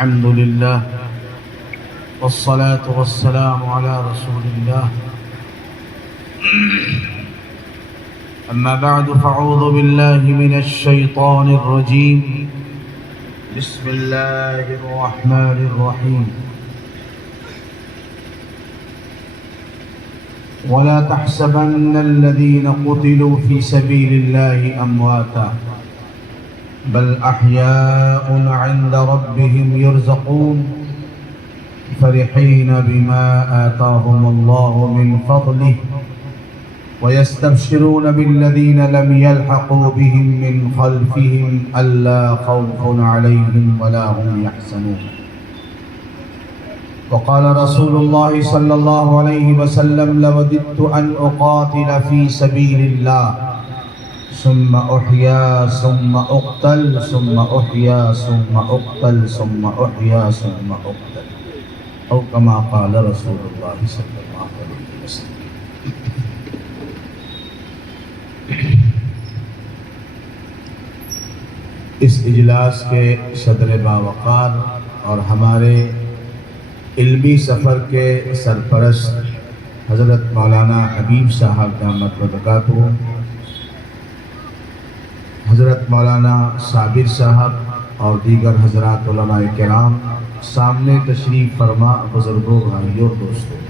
الحمد لله والصلاة والسلام على رسول الله. أما بعد فأعوذ بالله من الشيطان الرجيم. بسم الله الرحمن الرحيم. ولا تحسبن الذين قتلوا في سبيل الله أمواتا بل أحياء عند ربهم يرزقون فرحين بما آتاهم الله من فضله ويستبشرون بالذين لم يلحقوا بهم من خلفهم ألا خوف عليهم ولا هم يحزنون. وقال رسول الله صلى الله عليه وسلم لوددت أن أقاتل في سبيل الله ثم أحيا ثم أقتل ثم أحيا ثم أقتل ثم أحيا ثم أقتل أو كما قال رسول الله صلى الله عليه وسلم. اس اجلاس کے صدر باوقار اور ہمارے علمی سفر کے سرپرست حضرت مولانا حبیب صاحب دامت برکاتہ، حضرت مولانا صابر صاحب اور دیگر حضرات علماء کرام، سامنے تشریف فرما بزرگوں، بھائیوں اور دوستوں،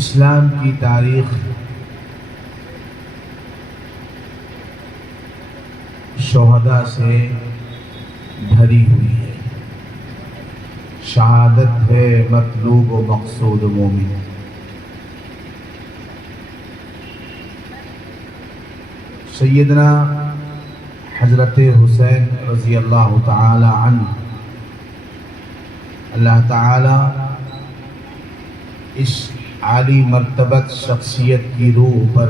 اسلام کی تاریخ شہداء سے بھری ہوئی ہے. شہادت ہے مطلوب و مقصود مومن. سیدنا حضرت حسین رضی اللہ تعالی عنہ، اللہ تعالی اس عالی مرتبت شخصیت کی روح پر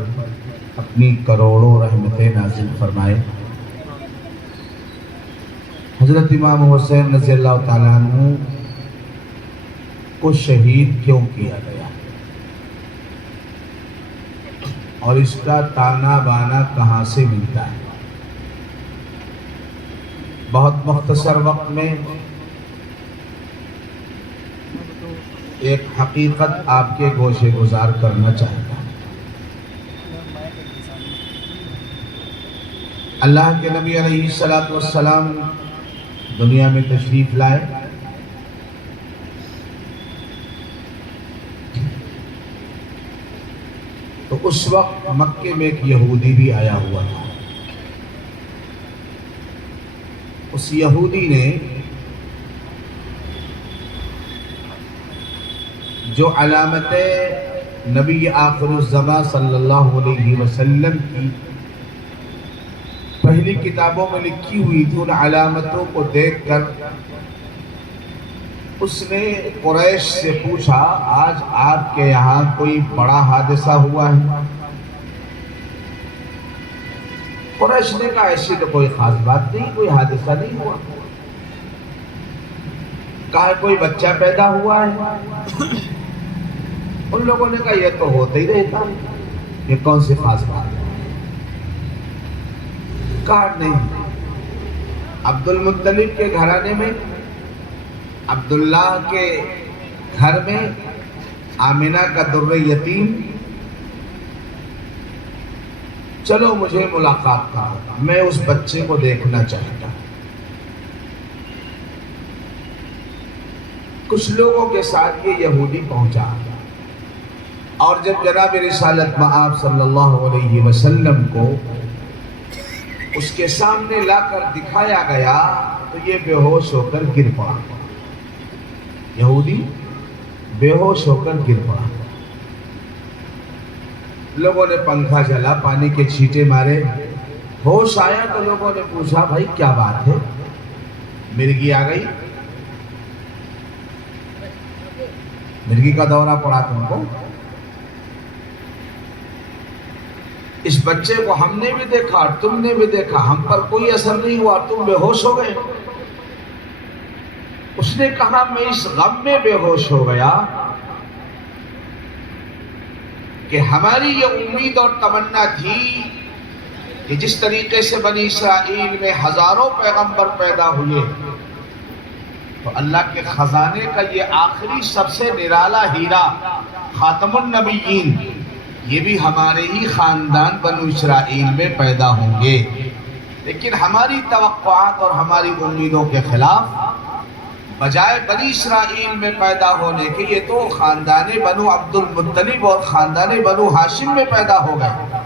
اپنی کروڑوں رحمتیں نازل فرمائے. حضرت امام حسین رضی اللہ تعالیٰ عنہ کو شہید کیوں کیا گیا اور اس کا تانا بانا کہاں سے ملتا ہے؟ بہت مختصر وقت میں ایک حقیقت آپ کے گوشے گزار کرنا چاہتا ہوں. اللہ کے نبی علیہ الصلوۃ والسلام دنیا میں تشریف لائے تو اس وقت مکے میں ایک یہودی بھی آیا ہوا تھا. اس یہودی نے جو علامتیں نبی آخر الزمان صلی اللہ علیہ وسلم کی پہلی کتابوں میں لکھی ہوئی تھی، ان علامتوں کو دیکھ کر اس نے قریش سے پوچھا، آج آپ کے یہاں کوئی بڑا حادثہ ہوا ہے؟ قریش نے کہا ایسی تو کوئی خاص بات نہیں، کوئی حادثہ نہیں ہوا. کہا کوئی بچہ پیدا ہوا ہے؟ ان لوگوں نے کہا یہ تو ہوتا ہی رہتا، یہ کون سی خاص بات ہے؟ کہا نہیں، عبد المطلب کے گھرانے میں، عبداللہ کے گھر میں آمنہ کا در یتیم، چلو مجھے ملاقات کرو، میں اس بچے کو دیکھنا چاہتا ہوں. کچھ لوگوں کے ساتھ یہ یہودی پہنچا اور جب جناب رسالت مآب صلی اللہ علیہ وسلم کو اس کے سامنے لا کر دکھایا گیا تو یہ بے ہوش ہو کر گر پڑا. یہودی بے ہوش ہو کر گر پڑا. لوگوں نے پنکھا جلا، پانی کے چھینٹے مارے، ہوش آیا تو لوگوں نے پوچھا بھائی کیا بات ہے، مرگی آ گئی؟ مرگی کا دورہ پڑا تم کو؟ اس بچے کو ہم نے بھی دیکھا اور تم نے بھی دیکھا، ہم پر کوئی اثر نہیں ہوا، تم بے ہوش ہو گئے. اس نے کہا میں اس غم میں بے ہوش ہو گیا کہ ہماری یہ امید اور تمنا تھی کہ جس طریقے سے بنی اسرائیل میں ہزاروں پیغمبر پیدا ہوئے تو اللہ کے خزانے کا یہ آخری سب سے نرالا ہیرا خاتم النبیین یہ بھی ہمارے ہی خاندان بنو اسرائیل میں پیدا ہوں گے. لیکن ہماری توقعات اور ہماری امیدوں کے خلاف بجائے بنی اسرائیل میں پیدا ہونے کے یہ تو خاندان بنو عبد المطلب اور خاندان بنو ہاشم میں پیدا ہو گئے.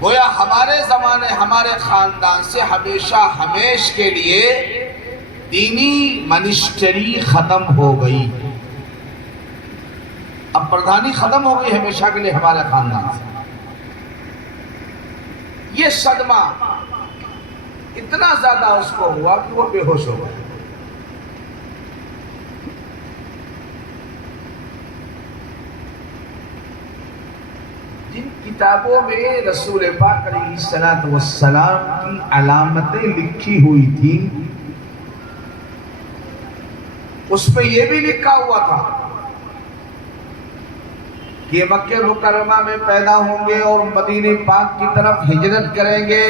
گویا ہمارے زمانے ہمارے خاندان سے ہمیشہ ہمیش کے لیے دینی منشٹری ختم ہو گئی. اب پردھانی ختم ہو گئی ہمیشہ کے لیے ہمارے خاندان سے. یہ صدمہ اتنا زیادہ اس کو ہوا کہ وہ بے ہوش ہو گئے. جن کتابوں میں رسول پاک علیہ السلام کی علامتیں لکھی ہوئی تھی اس پہ یہ بھی لکھا ہوا تھا کہ یہ مکہ مکرمہ میں پیدا ہوں گے اور مدینہ پاک کی طرف ہجرت کریں گے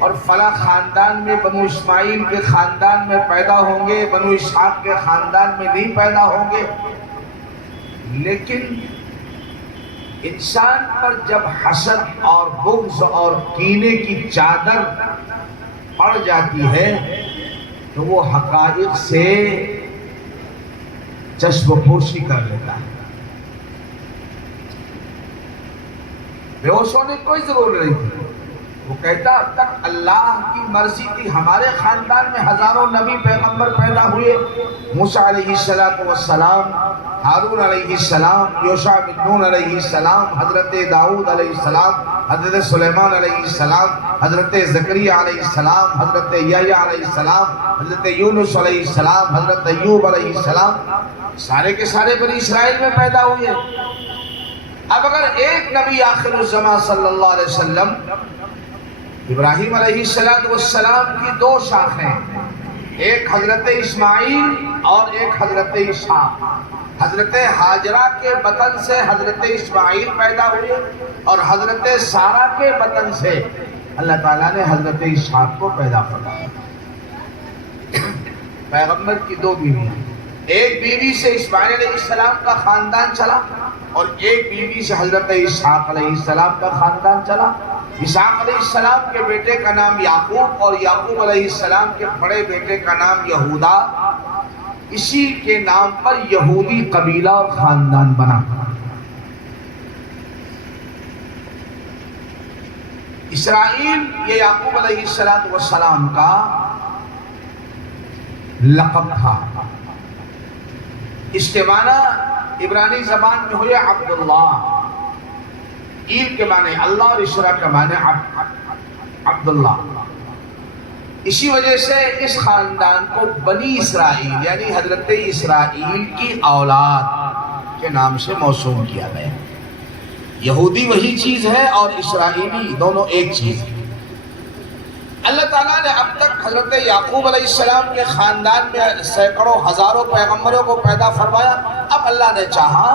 اور فلاں خاندان میں بنو اسماعیل کے خاندان میں پیدا ہوں گے، بنو اسحاق کے خاندان میں نہیں پیدا ہوں گے. لیکن انسان پر جب حسد اور بغض اور کینے کی چادر پڑ جاتی ہے تو وہ حقائق سے چشم پوشی کر لیتا ہے. بے ہوش ہونے کی کوئی ضرورت نہیں تھی. وہ کہتا اب تک اللہ کی مرضی تھی. ہمارے خاندان میں ہزاروں نبی پیغمبر پیدا ہوئے، موسیٰ علیہ السلام، ہارون علیہ السلام، یوشع بن نون علیہ السلام، حضرت داؤد علیہ السلام، حضرت سلیمان علیہ السلام، حضرت زکریا علیہ السلام، حضرت یحییٰ علیہ السلام، حضرت یونس علیہ السلام، حضرت ایوب علیہ السلام، سارے کے سارے بنی اسرائیل میں پیدا ہوئے. اب اگر ایک نبی آخر الزمان صلی اللہ علیہ وسلم، ابراہیم علیہ السلام کی دو شاخیں، ایک حضرت اسماعیل اور ایک حضرت اسحاق. حضرت ہاجرہ کے بطن سے حضرت اسماعیل پیدا ہوئے اور حضرت سارہ کے بطن سے اللہ تعالیٰ نے حضرت اسحاق کو پیدا فرمایا. پیغمبر کی دو بیویاں، ایک بیوی سے اسماعیل علیہ السلام کا خاندان چلا اور ایک بیوی سے حضرت اسحاق علیہ السلام کا خاندان چلا. اسحاق علیہ السلام کے بیٹے کا نام یعقوب اور یعقوب علیہ السلام کے بڑے بیٹے کا نام یہودا. اسی کے نام پر یہودی قبیلہ اور خاندان بنا. اسرائیل یہ یعقوب علیہ السلام کا لقب تھا. اس کے معنی عبرانی زبان میں ہوئے عبداللہ. ایل کے معنی اللہ اور اسرا کے معنی عبداللہ. اسی وجہ سے اس خاندان کو بنی اسرائیل یعنی حضرت اسرائیل کی اولاد کے نام سے موسوم کیا گیا. یہودی وہی چیز ہے اور اسرائیلی دونوں ایک چیز ہے. اللہ تعالیٰ نے اب تک حضرت یعقوب علیہ السلام کے خاندان میں سینکڑوں ہزاروں پیغمبروں کو پیدا فرمایا. اب اللہ نے چاہا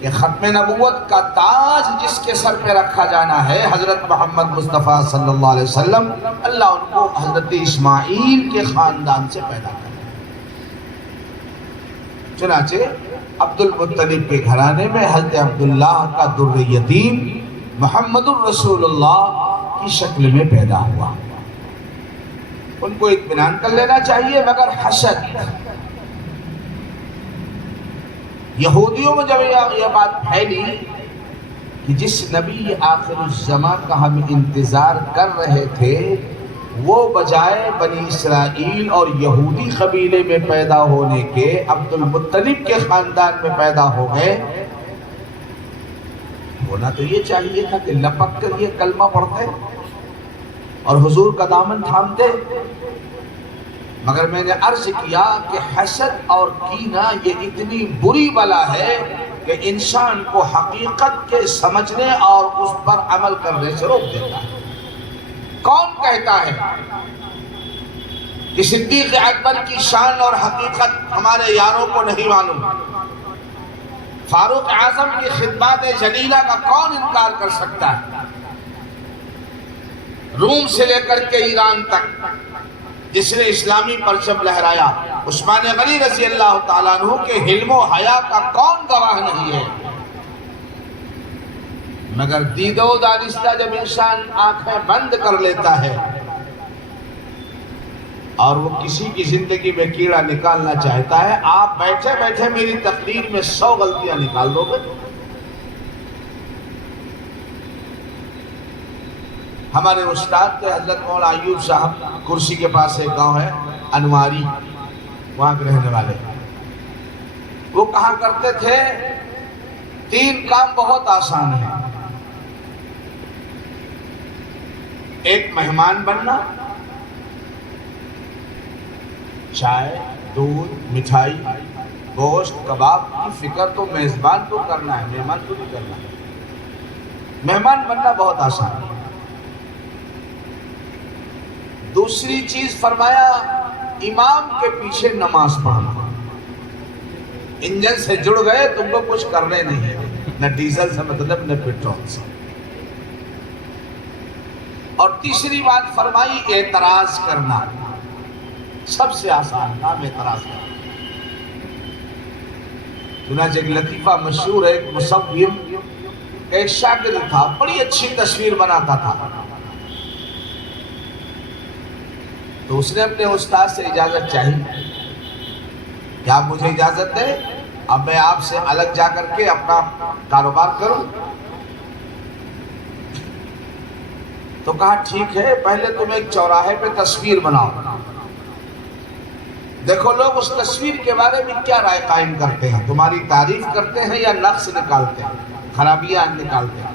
کہ ختم نبوت کا تاج جس کے سر پہ رکھا جانا ہے حضرت محمد مصطفیٰ صلی اللہ علیہ وسلم، اللہ ان کو حضرت اسماعیل کے خاندان سے پیدا کرے. چنانچہ عبد المطلب کے گھرانے میں حضرت عبداللہ کا در یتیم محمد الرسول اللہ کی شکل میں پیدا ہوا. ان کو اطمینان کر لینا چاہیے، مگر حسد یہودیوں میں جب یہ بات پھیلی کہ جس نبی آخر الزمان کا ہم انتظار کر رہے تھے وہ بجائے بنی اسرائیل اور یہودی قبیلے میں پیدا ہونے کے عبد المطلب کے خاندان میں پیدا ہو گئے، ہونا تو یہ چاہیے تھا کہ لپک کر یہ کلمہ پڑھتے اور حضور کا دامن تھامتے. مگر میں نے عرض کیا کہ حسد اور کینہ یہ اتنی بری بلا ہے کہ انسان کو حقیقت کے سمجھنے اور اس پر عمل کرنے سے روک دیتا ہے. کون کہتا ہے کہ صدیق اکبر کی شان اور حقیقت ہمارے یاروں کو نہیں معلوم؟ فاروق اعظم کی خدمات جلیلہ کا کون انکار کر سکتا ہے؟ روم سے لے کر کے ایران تک جس نے اسلامی پرچم لہرایا، عثمان غنی رضی اللہ تعالیٰ عنہ کے حلم و حیا کا کون گواہ نہیں ہے؟ مگر دید و دانستہ جب انسان آنکھیں بند کر لیتا ہے اور وہ کسی کی زندگی میں کیڑا نکالنا چاہتا ہے، آپ بیٹھے بیٹھے میری تقریر میں 100 غلطیاں نکال دو گے۔ ہمارے استاد تھے حضرت مولانا ایوب صاحب، کرسی کے پاس ایک گاؤں ہے انواری، وہاں کے رہنے والے، وہ کہا کرتے تھے 3 کام بہت آسان ہیں، ایک مہمان بننا، چائے دودھ مٹھائی گوشت کباب کی فکر تو میزبان کو کرنا ہے، مہمان کو نہیں کرنا ہے۔ مہمان بننا بہت آسان ہے۔ دوسری چیز فرمایا امام کے پیچھے نماز پڑھنا، انجن سے جڑ گئے تم کو کچھ کرنے نہیں ہے، نہ ڈیزل سے مطلب نہ پیٹرول سے۔ اور تیسری بات فرمائی اعتراض کرنا، سب سے آسان کام اعتراض کرنا۔ چنانچہ ایک لطیفہ مشہور ہے، ایک مصور ایک شاگرد تھا، بڑی اچھی تصویر بناتا تھا، تو اس نے اپنے استاد سے اجازت چاہی کہ آپ مجھے اجازت دیں، اب میں آپ سے الگ جا کر کے اپنا کاروبار کروں؟ تو کہا ٹھیک ہے، پہلے تم ایک چوراہے پہ تصویر بناؤ، دیکھو لوگ اس تصویر کے بارے میں کیا رائے قائم کرتے ہیں، تمہاری تعریف کرتے ہیں یا نقص نکالتے ہیں، خرابیاں نکالتے ہیں۔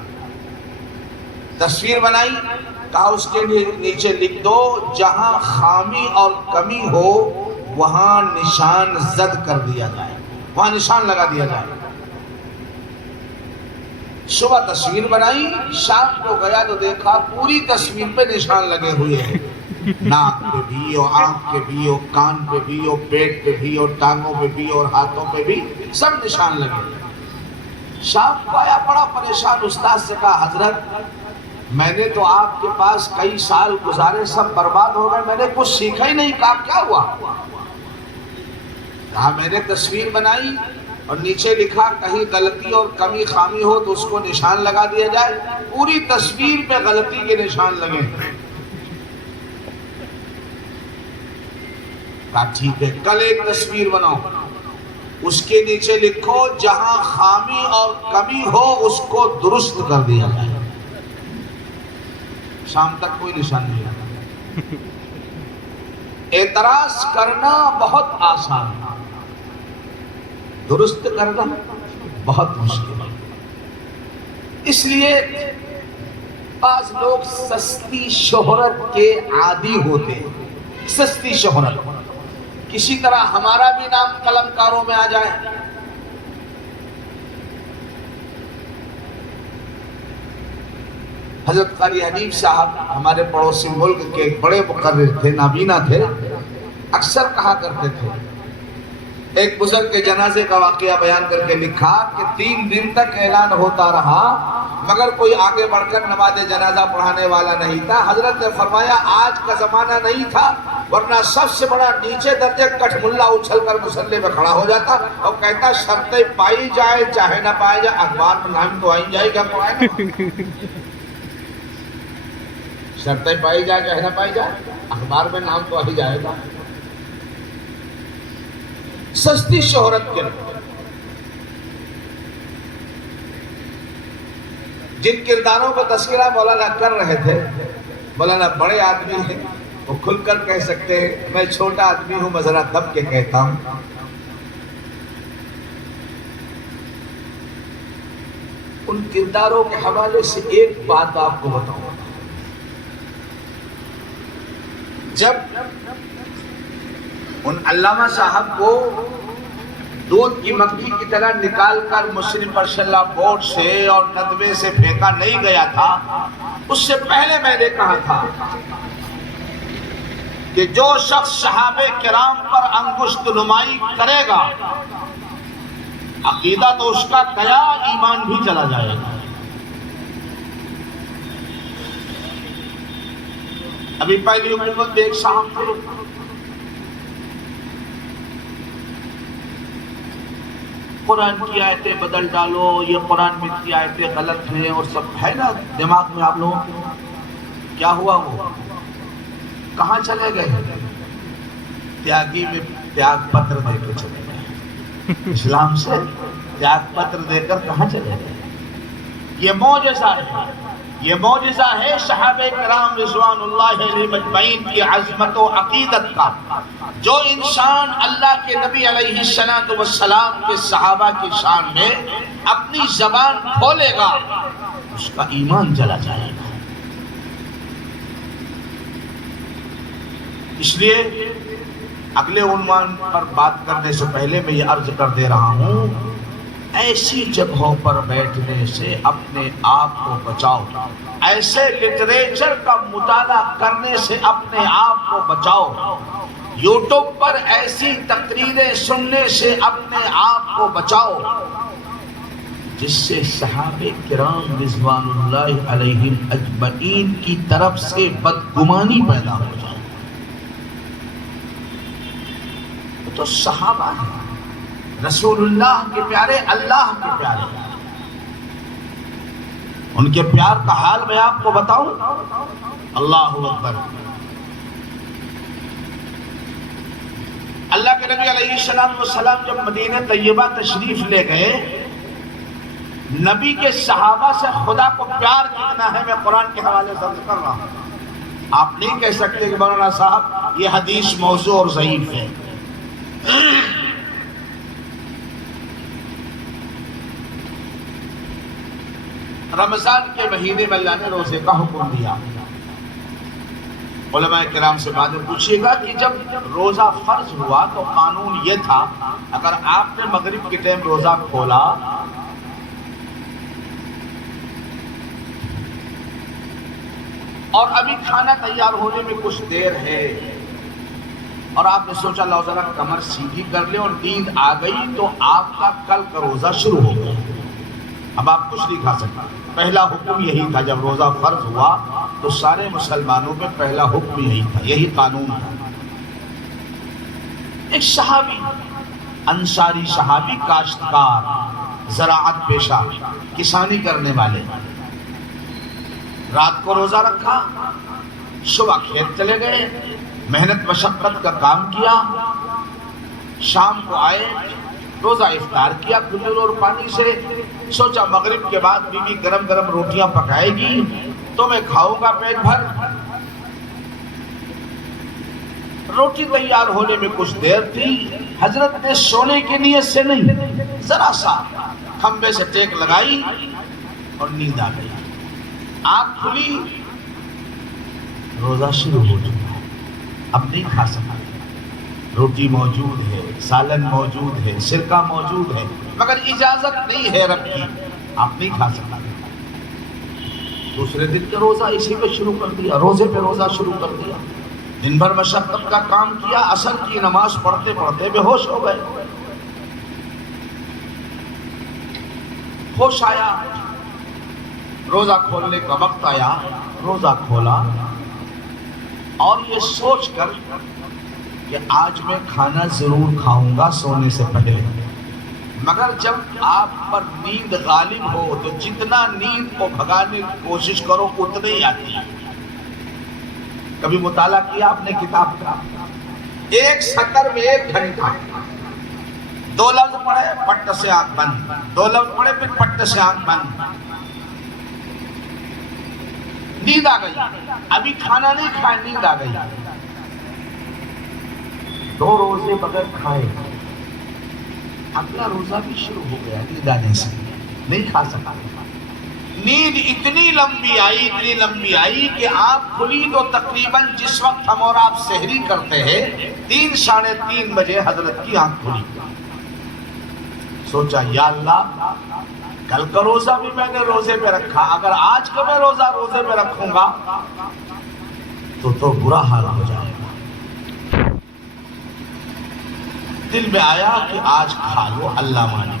تصویر بنائی، کہا اس کے نیچے لکھ دو جہاں خامی اور کمی ہو وہاں نشان زد کر دیا جائے، وہاں نشان لگا دیا جائے۔ صبح تصویر بنائی، شام کو گیا تو دیکھا پوری تصویر پہ نشان لگے ہوئے ہیں، ناک پہ بھی اور آنکھ پہ بھی اور کان پہ بھی اور پیٹ پہ بھی اور ٹانگوں پہ بھی اور ہاتھوں پہ بھی، سب نشان لگے۔ شام کو آیا بڑا پریشان، استاد سے کہا حضرت میں نے تو آپ کے پاس کئی سال گزارے، سب برباد ہو گئے، میں نے کچھ سیکھا ہی نہیں۔ کہا کیا ہوا؟ کہا میں نے تصویر بنائی اور نیچے لکھا کہیں غلطی اور کمی خامی ہو تو اس کو نشان لگا دیا جائے، پوری تصویر پہ غلطی کے نشان لگے۔ کہا ٹھیک ہے، کل ایک تصویر بناؤ، اس کے نیچے لکھو جہاں خامی اور کمی ہو اس کو درست کر دیا جائے۔ شام تک کوئی نشان نہیں لگا۔ اعتراض کرنا بہت آسان ہے، درست کرنا بہت مشکل ہے۔ اس لیے بعض لوگ سستی شہرت کے عادی ہوتے ہیں، سستی شہرت، کسی طرح ہمارا بھی نام قلم کاروں میں آ جائے۔ حضرت قاری حنیف صاحب ہمارے پڑوسی ملک کے ایک بڑے مقرر تھے، نابینا تھے، اکثر کہا کرتے تھے، ایک بزرگ کے جنازے کا واقعہ بیان کر کے لکھا کہ 3 دن تک اعلان ہوتا رہا مگر کوئی آگے بڑھ کر نماز جنازہ پڑھانے والا نہیں تھا۔ حضرت نے فرمایا آج کا زمانہ نہیں تھا، ورنہ سب سے بڑا نیچے درجے کٹ ملا اچھل کر مصلی میں کھڑا ہو جاتا اور کہتا شرطیں پائی جائے چاہے نہ پائی جائے، اخبار میں نام تو آئی جائے گا، شرطیں پائی جائے چاہے نہ پائی جائے، اخبار میں نام تو آ ہی جائے گا۔ سستی شہرت کے جن کرداروں کا تذکرہ مولانا کر رہے تھے، مولانا بڑے آدمی ہیں، وہ کھل کر کہہ سکتے ہیں، میں چھوٹا آدمی ہوں، میں ذرا دب کے کہتا ہوں۔ ان کرداروں کے حوالے سے ایک بات آپ کو بتاؤں، جب ان علامہ صاحب کو دودھ کی مکھی کی طرح نکال کر مسلم پرشلہ بورڈ سے اور ندوے سے پھینکا نہیں گیا تھا، اس سے پہلے میں نے کہا تھا کہ جو شخص صحابہ کرام پر انگشت نمائی کرے گا عقیدہ تو اس کا گیا، ایمان بھی چلا جائے گا۔ ابھی پہلی حکومت میں ایک صاحب تھے، قرآن کی آیتیں بدل ڈالو، یہ قرآن میں کی آیتیں غلط ہیں اور سب ہے نا دماغ میں آپ لوگوں کے۔ کیا ہوا؟ وہ کہاں چلے گئے؟ تیاگی میں تیاگ پتر دے کے چلے گئے، اسلام سے تیاگ پتر دے کر کہاں چلے گئے؟ یہ معجزہ ہے، یہ معجزہ ہے صحابہ کرام رضوان اللہ علیہم اجمعین کی عظمت و عقیدت کا۔ جو انسان اللہ کے نبی علیہ السلام کے صحابہ کی شان میں اپنی زبان کھولے گا اس کا ایمان چلا جائے گا۔ اس لیے اگلے عنوان پر بات کرنے سے پہلے میں یہ عرض کر دے رہا ہوں، ایسی جگہوں پر بیٹھنے سے اپنے آپ کو بچاؤ، ایسے لٹریچر کا مطالعہ کرنے سے اپنے آپ کو بچاؤ، یوٹیوب پر ایسی تقریریں سننے سے اپنے آپ کو بچاؤ جس سے صحابہ کرام رضوان اللہ علیہم اجمعین کی طرف سے بدگمانی پیدا ہو جائے۔ تو صحابہ ہیں، رسول اللہ کے پیارے، اللہ کے پیارے، ان کے پیار کا حال میں آپ کو بتاؤں۔ اللہ اکبر۔ اللہ کے نبی علیہ السلام جب مدینہ طیبہ تشریف لے گئے، نبی کے صحابہ سے خدا کو پیار کتنا ہے میں قرآن کے حوالے سے کر رہا ہوں۔ آپ نہیں کہہ سکتے کہ مولانا صاحب یہ حدیث موضوع اور ضعیف ہے۔ رمضان کے مہینے میں اللہ نے روزے کا حکم دیا۔ علماء کرام سے بعد میں پوچھیے گا کہ جب روزہ فرض ہوا تو قانون یہ تھا اگر آپ نے مغرب کے ٹائم روزہ کھولا اور ابھی کھانا تیار ہونے میں کچھ دیر ہے اور آپ نے سوچا لاؤ ذرا کمر سیدھی کر لیں اور نیند آ گئی تو آپ کا کل کا روزہ شروع ہو گیا، اب آپ کچھ نہیں کھا سکتے۔ پہلا حکم یہی تھا، جب روزہ فرض ہوا تو سارے مسلمانوں میں پہلا حکم یہی تھا، یہی قانون تھا۔ ایک صحابی، انصاری صحابی، کاشتکار، زراعت پیشہ، کسانی کرنے والے، رات کو روزہ رکھا، صبح کھیت چلے گئے، محنت مشقت کا کام کیا، شام کو آئے، روزہ افطار کیا کھجور اور پانی سے، سوچا مغرب کے بعد بیوی گرم گرم روٹیاں پکائے گی تو میں کھاؤں گا پیٹ بھر۔ روٹی تیار ہونے میں کچھ دیر تھی، حضرت نے سونے کی نیت سے نہیں، ذرا سا کھمبے سے ٹیک لگائی اور نیند آ گئی۔ آنکھ کھلی، روزہ شروع ہو چکا ہے، اب نہیں کھا سکا۔ روٹی موجود ہے، سالن موجود ہے، سرکہ موجود ہے، مگر اجازت نہیں ہے رب کی، آپ نہیں کھا سکا۔ دوسرے دن کا روزہ اسی پہ شروع کر دیا، روزے پہ روزہ شروع کر دیا، دن بھر مشقت کا کام کیا، عصر کی نماز پڑھتے پڑھتے بے ہوش ہو گئے۔ ہوش آیا، روزہ کھولنے کا وقت آیا، روزہ کھولا اور یہ سوچ کر کہ آج میں کھانا ضرور کھاؤں گا سونے سے پہلے، مگر جب آپ پر نیند غالب ہو تو جتنا نیند کو بھگانے کی کوشش کرو اتنے ہی آتی ہے۔ کبھی مطالعہ کیا آپ نے کتاب کا؟ ایک سطر میں 1 گھنٹہ، 2 لفظ پڑھے پٹ سے آنکھ بند، 2 لفظ پڑھے پھر پٹ سے آنکھ بند، نیند آ گئی، ابھی کھانا نہیں کھایا، نیند آ گئی، 2 روزے بغیر کھائے، اگلا روزہ بھی شروع ہو گیا، نیند آنے سے نہیں کھا سکا۔ نیند اتنی لمبی آئی کہ آنکھ کھلی تو تقریباً جس وقت ہم اور آپ سحری کرتے ہیں 3 ساڑھے 3 بجے حضرت کی آنکھ کھلی۔ سوچا یا اللہ کل کا روزہ بھی میں نے روزے پہ رکھا، اگر آج کا میں روزے پہ رکھوں گا تو برا حال ہو جائے گا۔ دل میں آیا کہ آج کھا لو، اللہ مالک۔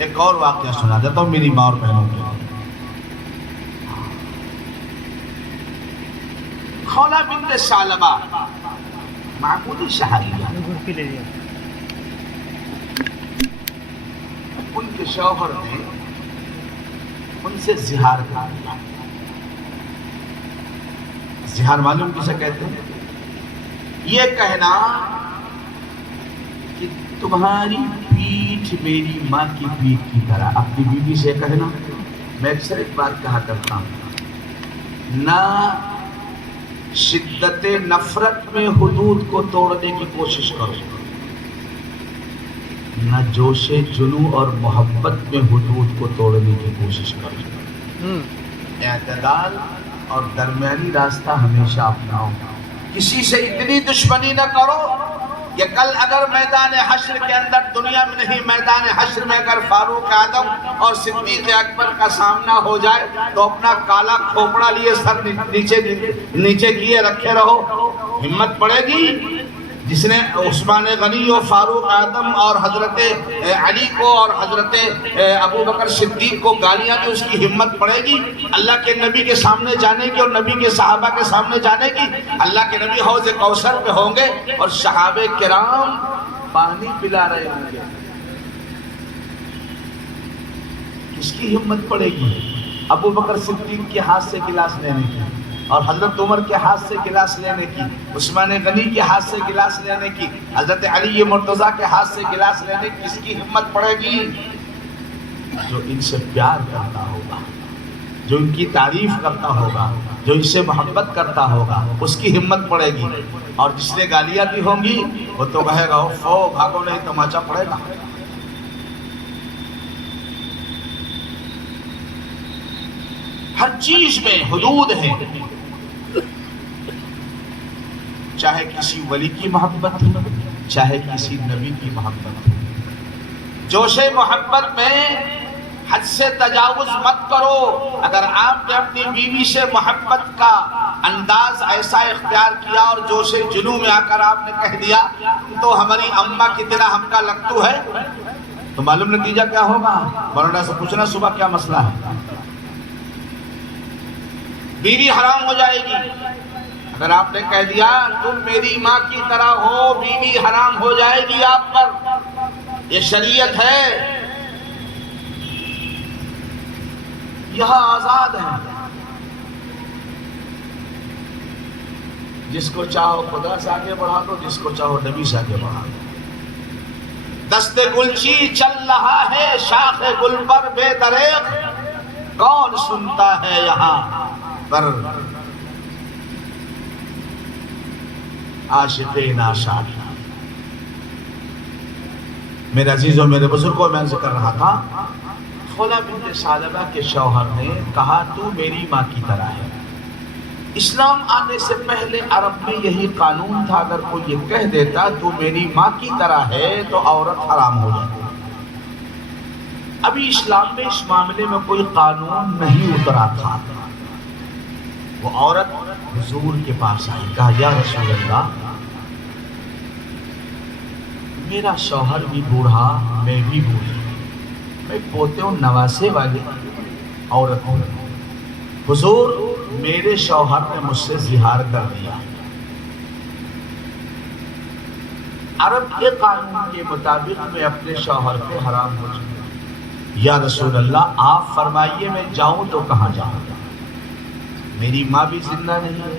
ایک اور واقعہ سنا دیتا ہوں میری ماں اور بہنوں کے. خولا بنت ثعلبہ معمولی صحابیہ، ان کے شوہر نے ان سے زہار کر دیا. زہار معلوم کسے کہتے ہیں؟ یہ کہنا کہ تمہاری پیٹھ میری ماں کی پیٹھ کی طرح. اپنی بیوی سے کہنا. میں اکثر ایک بات کہا کرتا ہوں، نہ شدت نفرت میں حدود کو توڑنے کی کوشش کرو، نہ جوش جنو اور محبت میں حدود کو توڑنے کی کوشش کرو. اعتدال اور درمیانی راستہ ہمیشہ اپناؤ. کسی سے اتنی دشمنی نہ کرو کہ کل اگر میدان حشر کے اندر، دنیا میں نہیں میدان حشر میں، اگر فاروق اعظم اور صدیق اکبر کا سامنا ہو جائے تو اپنا کالا کھوپڑا لیے سر نیچے کیے رکھے رہو. ہمت پڑے گی؟ جس نے عثمان غنی اور فاروق اعظم اور حضرت علی کو اور حضرت ابو بکر صدیق کو گالیاں دی، اس کی ہمت پڑے گی اللہ کے نبی کے سامنے جانے کی اور نبی کے صحابہ کے سامنے جانے کی؟ اللہ کے نبی حوض کوثر پہ ہوں گے اور صحابہ کرام پانی پلا رہے ہوں گے. کس کی ہمت پڑے گی؟ ابو بکر صدیق کے ہاتھ سے گلاس لینے کی، اور حضرت عمر کے ہاتھ سے گلاس لینے کی، عثمان غنی کے ہاتھ سے گلاس لینے کی، حضرت علی مرتضیٰ کے ہاتھ سے گلاس لینے کی. کس کی ہمت پڑے گی؟ جو ان سے پیار کرتا ہوگا، جو ان کی تعریف کرتا ہوگا، جو ان سے محبت کرتا ہوگا، اس کی ہمت پڑے گی. اور جس نے گالیاں دی ہوں گی وہ تو کہے گا فو بھاگو نہیں تماچا پڑے گا. ہر چیز میں حدود ہے. چاہے کسی ولی کی محبت ہو، چاہے کسی نبی کی محبت ہو. جوش محبت میں حد سے تجاوز مت کرو. اگر آپ نے اپنی بیوی سے محبت کا انداز ایسا اختیار کیا اور جوش جنو میں آ کر آپ نے کہہ دیا تو ہماری اماں کتنا ہم کا لگتو ہے، تو معلوم نتیجہ کیا ہوگا؟ مولانا سے پوچھنا صبح کیا مسئلہ ہے. بیوی حرام ہو جائے گی. اگر آپ نے کہہ دیا تم میری ماں کی طرح ہو، بیوی حرام ہو جائے گی آپ پر. یہ شریعت ہے، یہاں آزاد ہے. جس کو چاہو خدا سے آگے بڑھا دو، جس کو چاہو نبی سے آگے بڑھا دو. دست گلچی چل رہا ہے شاخ گل پر بے دریغ، کون سنتا ہے یہاں پر عاشق ناشاد. میرے عزیزوں، میرے بزرگوں، میں ذکر رہا تھا خولا بنت ثعلبہ کے شوہر نے کہا تو میری ماں کی طرح ہے. اسلام آنے سے پہلے عرب میں یہی قانون تھا، اگر کوئی یہ کہہ دیتا تو میری ماں کی طرح ہے تو عورت حرام ہو جاتی. ابھی اسلام میں اس معاملے میں کوئی قانون نہیں اترا تھا. وہ عورت حضور کے پاس آئی، کہا یا رسول اللہ، میرا شوہر بھی بوڑھا، میں بھی بوڑھی، میں پوتے ہوں نواسے والی عورت ہوں. حضور میرے شوہر نے مجھ سے زہار کر دیا. عرب کے قانون کے مطابق میں اپنے شوہر پہ حرام ہو چکا. یا رسول اللہ آپ فرمائیے میں جاؤں تو کہاں جاؤں؟ میری ماں بھی زندہ نہیں ہے،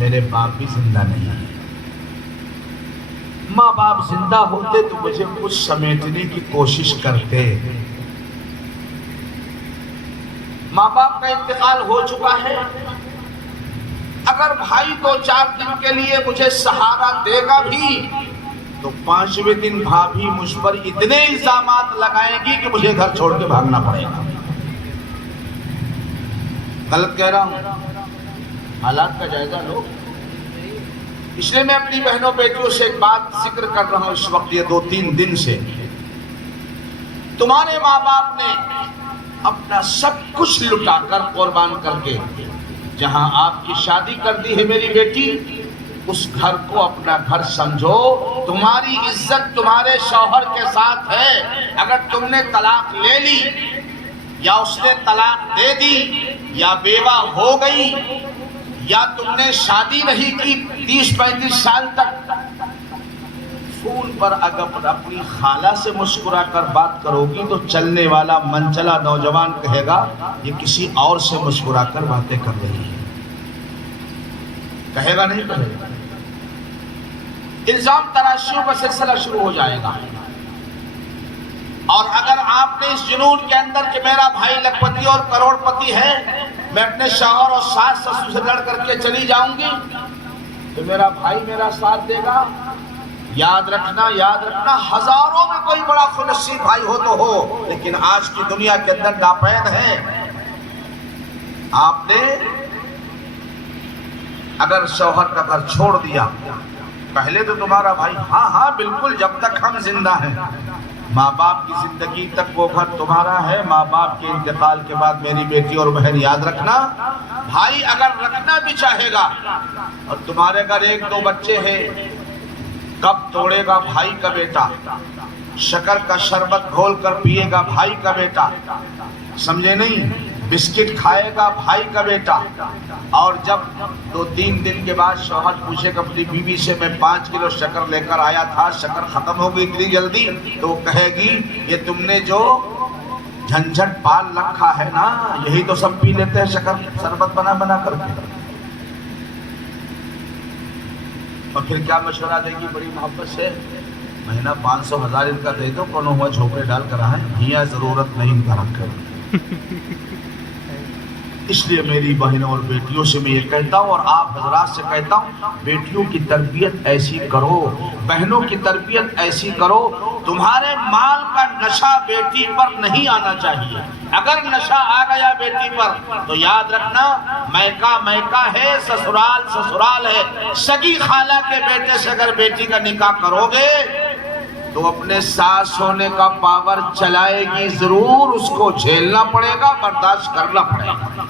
میرے باپ بھی زندہ نہیں ہے. ماں باپ زندہ ہوتے تو مجھے کچھ سمیٹنے کی کوشش کرتے. ماں باپ کا انتقال ہو چکا ہے. اگر بھائی 2-4 دن کے لیے مجھے سہارا دے گا بھی تو 5ویں دن بھابھی مجھ پر اتنے الزامات لگائیں گی کہ مجھے گھر چھوڑ کے بھاگنا پڑے گا. غلط کہہ رہا ہوں؟ حالات کا جائزہ لو. اس لیے میں اپنی بہنوں بیٹیوں سے ایک بات ذکر کر رہا ہوں اس وقت، یہ 2-3 دن سے. تمہارے ماں باپ نے اپنا سب کچھ لٹا کر قربان کر کے جہاں آپ کی شادی کر دی ہے میری بیٹی، اس گھر کو اپنا گھر سمجھو. تمہاری عزت تمہارے شوہر کے ساتھ ہے. اگر تم نے طلاق لے لی یا اس نے طلاق دے دی یا بیوہ ہو گئی یا تم نے شادی نہیں کی 30-35 سال تک، فون پر اگر اپنی خالہ سے مسکرا کر بات کرو گی تو چلنے والا منچلا نوجوان کہے گا یہ کسی اور سے مسکرا کر باتیں کر رہی ہے. کہے گا نہیں کہے گا؟ الزام تراشیوں کا سلسلہ شروع ہو جائے گا. اور اگر آپ نے اس جنون کے اندر کہ میرا بھائی لکھپتی اور کروڑ پتی ہے، میں اپنے شوہر اور ساس سسر سے لڑ کر کے چلی جاؤں گی تو میرا بھائی میرا ساتھ دے گا. یاد رکھنا ہزاروں میں کوئی بڑا خلصی بھائی ہو تو ہو، لیکن آج کی دنیا کے اندر ناپید ہے. آپ نے اگر شوہر کا گھر چھوڑ دیا، پہلے تو تمہارا بھائی ہاں بالکل جب تک ہم زندہ ہیں، ماں باپ کی زندگی تک وہ گھر تمہارا ہے. ماں باپ کے انتقال کے بعد میری بیٹی اور بہن یاد رکھنا، بھائی اگر رکھنا بھی چاہے گا اور تمہارے گھر 1-2 بچے ہیں، کب توڑے گا بھائی کا بیٹا، شکر کا شربت گھول کر پیے گا بھائی کا بیٹا، سمجھے نہیں، بسکٹ کھائے گا بھائی کا بیٹا. اور جب 2-3 دن کے بعد شوہر پوچھے گا اپنی بیوی سے میں 5 کلو شکر لے کر آیا تھا، شکر ختم ہو گئی اتنی جلدی، تو وہ کہے گی یہ تم نے جو جھنجھٹ پال رکھا ہے نا، یہی تو سب پی لیتے ہیں شکر شربت بنا کر کے. اور پھر کیا مشورہ دے گی بڑی محبت سے، مہینہ 500,000 ان کا دے دو، کونوں ہوا جھوپڑے ڈال کر آئیں، ہیاں ضرورت نہیں ان کا رکھ کر. اس لیے میری بہنوں اور بیٹیوں سے میں یہ کہتا ہوں اور آپ حضرات سے کہتا ہوں، بیٹیوں کی تربیت ایسی کرو، بہنوں کی تربیت ایسی کرو، تمہارے مال کا نشہ بیٹی پر نہیں آنا چاہیے. اگر نشہ آ گیا بیٹی پر تو یاد رکھنا میکہ ہے، سسرال سسرال ہے. سگی خالہ کے بیٹے سے اگر بیٹی کا نکاح کرو گے تو اپنے ساس ہونے کا پاور چلائے گی ضرور، اس کو جھیلنا پڑے گا، برداشت کرنا پڑے گا.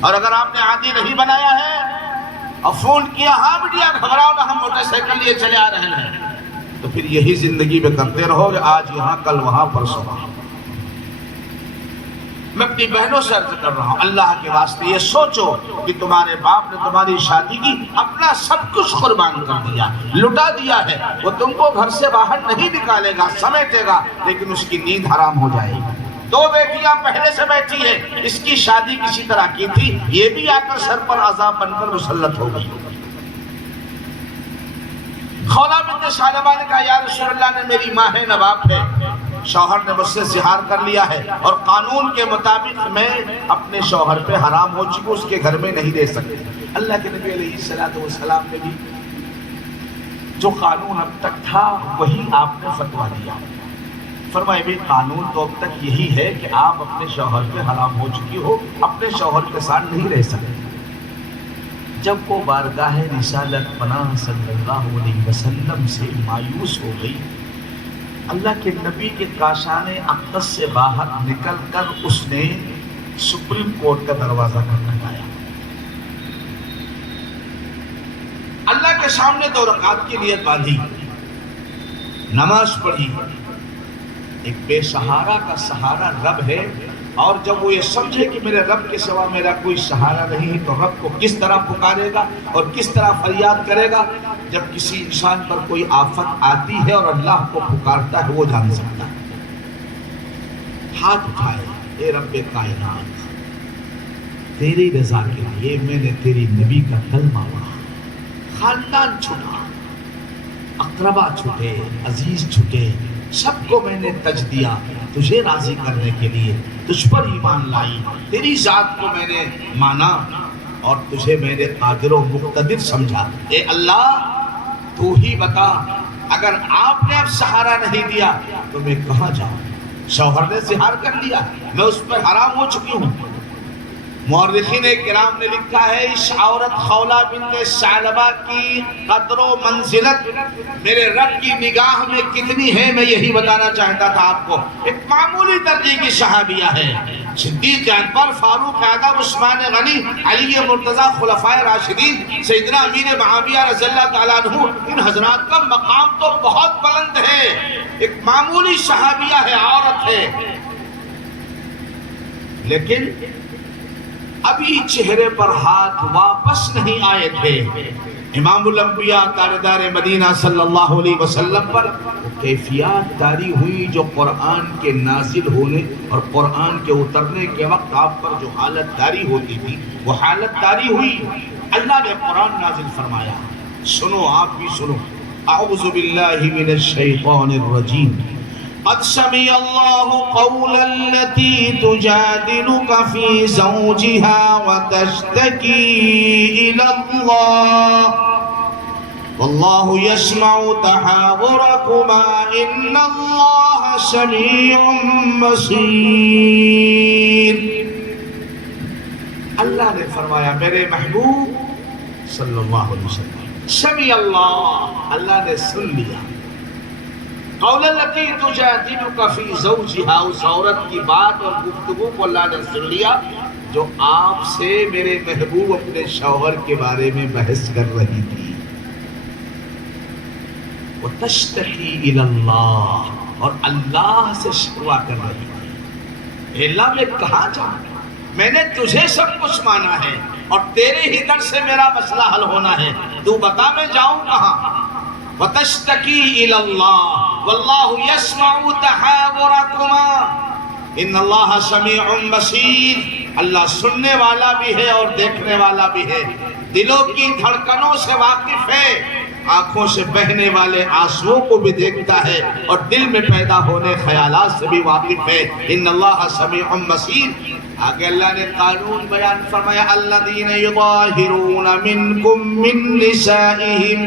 اور اگر آپ نے عادی نہیں بنایا ہے اور فون کیا ہاں بیٹیا گھبراؤ نہ ہم موٹر سائیکل لیے چلے آ رہے ہیں، تو پھر یہی زندگی میں کرتے رہو گے، آج یہاں کل وہاں پرسوں وہاں. میں اپنی بہنوں سے عرض کر رہا ہوں، اللہ کے واسطے یہ سوچو کہ تمہارے باپ نے تمہاری شادی کی اپنا سب کچھ قربان کر دیا، لٹا دیا ہے. وہ تم کو گھر سے باہر نہیں نکالے گا، سمیٹے گا، لیکن اس کی نیند حرام ہو جائے گی. 2 بیٹیاں پہلے سے بیٹھی ہیں، اس کی شادی کسی طرح کی تھی، یہ بھی آ کر سر پر عذاب بن کر مسلط ہو گئی. خولہ بنت ثعلبہ نے کہا یا رسول اللہ نے میری ماہ نواب ہے، شوہر نے مجھ سے زہار کر لیا ہے اور قانون کے مطابق میں اپنے شوہر پہ حرام ہو چکی، اس کے گھر میں نہیں رہ سکتے. اللہ کے نبی علیہ السلام نے بھی جو قانون اب تک تھا وہی آپ نے فتویٰ دیا. فرمایا بھی قانون تو اب تک یہی ہے کہ آپ اپنے شوہر پہ حرام ہو چکی ہو، اپنے شوہر کے ساتھ نہیں رہ سکتے. جب وہ بارگاہ رسالت پناہ صلی اللہ علیہ وسلم سے مایوس ہو گئی، اللہ کے نبی کے کاشان اقدس سے باہر نکل کر اس نے سپریم کورٹ کا دروازہ کھٹکھٹایا. اللہ کے سامنے 2 رکعت کی نیت باندھی، نماز پڑھی. ایک بے سہارا کا سہارا رب ہے، اور جب وہ یہ سمجھے کہ میرے رب کے سوا میرا کوئی سہارا نہیں تو رب کو کس طرح پکارے گا اور کس طرح فریاد کرے گا. جب کسی انسان پر کوئی آفت آتی ہے اور اللہ کو پکارتا ہے وہ جان سکتا ہے. ہاتھ اٹھائے، اے رب کائنات، تیری رضا کے لیے میں نے تیری نبی کا کلمہ پڑھا، خاندان چھوٹا، اقربا چھوٹے، عزیز چھوٹے، سب کو میں نے تج دیا تجھے راضی کرنے کے لیے. تجھ پر ایمان لائی، تیری ذات کو میں نے مانا اور تجھے میں نے قادر و مقتدر سمجھا. اے اللہ تو ہی بتا، اگر آپ نے اب سہارا نہیں دیا تو میں کہاں جاؤں؟ شوہر نے زہار کر لیا، میں اس پر حرام ہو چکی ہوں. مورخین کرام نے لکھا ہے اس عورت خولہ بنت ثعلبہ کی قدر و منزلت میرے رب کی نگاہ میں کتنی ہے، میں یہی بتانا چاہتا تھا آپ کو۔ ایک معمولی درجے کی صحابیہ ہے، صدیق اکبر، فاروق اعظم، عثمان غنی، علی مرتضیٰ، خلفائے راشدین، سیدنا امیر معاویہ رضی اللہ تعالیٰ عنہ، ان حضرات کا مقام تو بہت بلند ہے۔ ایک معمولی صحابیہ ہے، عورت ہے، لیکن ابھی چہرے پر ہاتھ واپس نہیں آئے تھے۔ امام الانبیاء تاجدار مدینہ صلی اللہ علیہ وسلم پر کیفیات جاری ہوئی جو قرآن کے نازل ہونے اور قرآن کے اترنے کے وقت آپ پر جو حالت جاری ہوتی تھی وہ حالت جاری ہوئی۔ اللہ نے قرآن نازل فرمایا، سنو آپ بھی سنو۔ اعوذ باللہ من الشیطان الرجیم۔ قد سمع الله قول التي تجادلك في زوجها وتشتكي إلى الله والله يسمع تحاوركما إن الله سميع بصير۔ اللہ نے فرمایا میرے محبوب صلی اللہ علیہ وسلم، سمع اللہ، اللہ نے سن لیا، قول التی تجادلک فی زوجہا، اس عورت کی بات اور گفتگو کو اللہ نے سن لیا جو آپ سے میرے محبوب اپنے شوہر کے بارے میں بحث کر رہی تھی۔ وتشتکی الی اللہ، اور اللہ سے شکوہ کر رہی تھی، اے اللہ میں کہاں جاؤں، میں نے تجھے سب کچھ مانا ہے اور تیرے ہی در سے میرا مسئلہ حل ہونا ہے، تو بتا میں جاؤں کہاں۔ وتشتکی الی اللہ واللہ یسمع تحاورکما ان اللہ سمیع بصیر، اللہ سننے والا بھی ہے اور دیکھنے والا بھی ہے، دلوں کی دھڑکنوں سے واقف ہے، آنکھوں سے بہنے والے آنسوؤں کو بھی دیکھتا ہے اور دل میں پیدا ہونے خیالات سے بھی واقف ہے، ان اللہ سمیع بصیر۔ آگے اللہ نے قانون بیان فرمایا، الذین یظاہرون منکم من نسائہم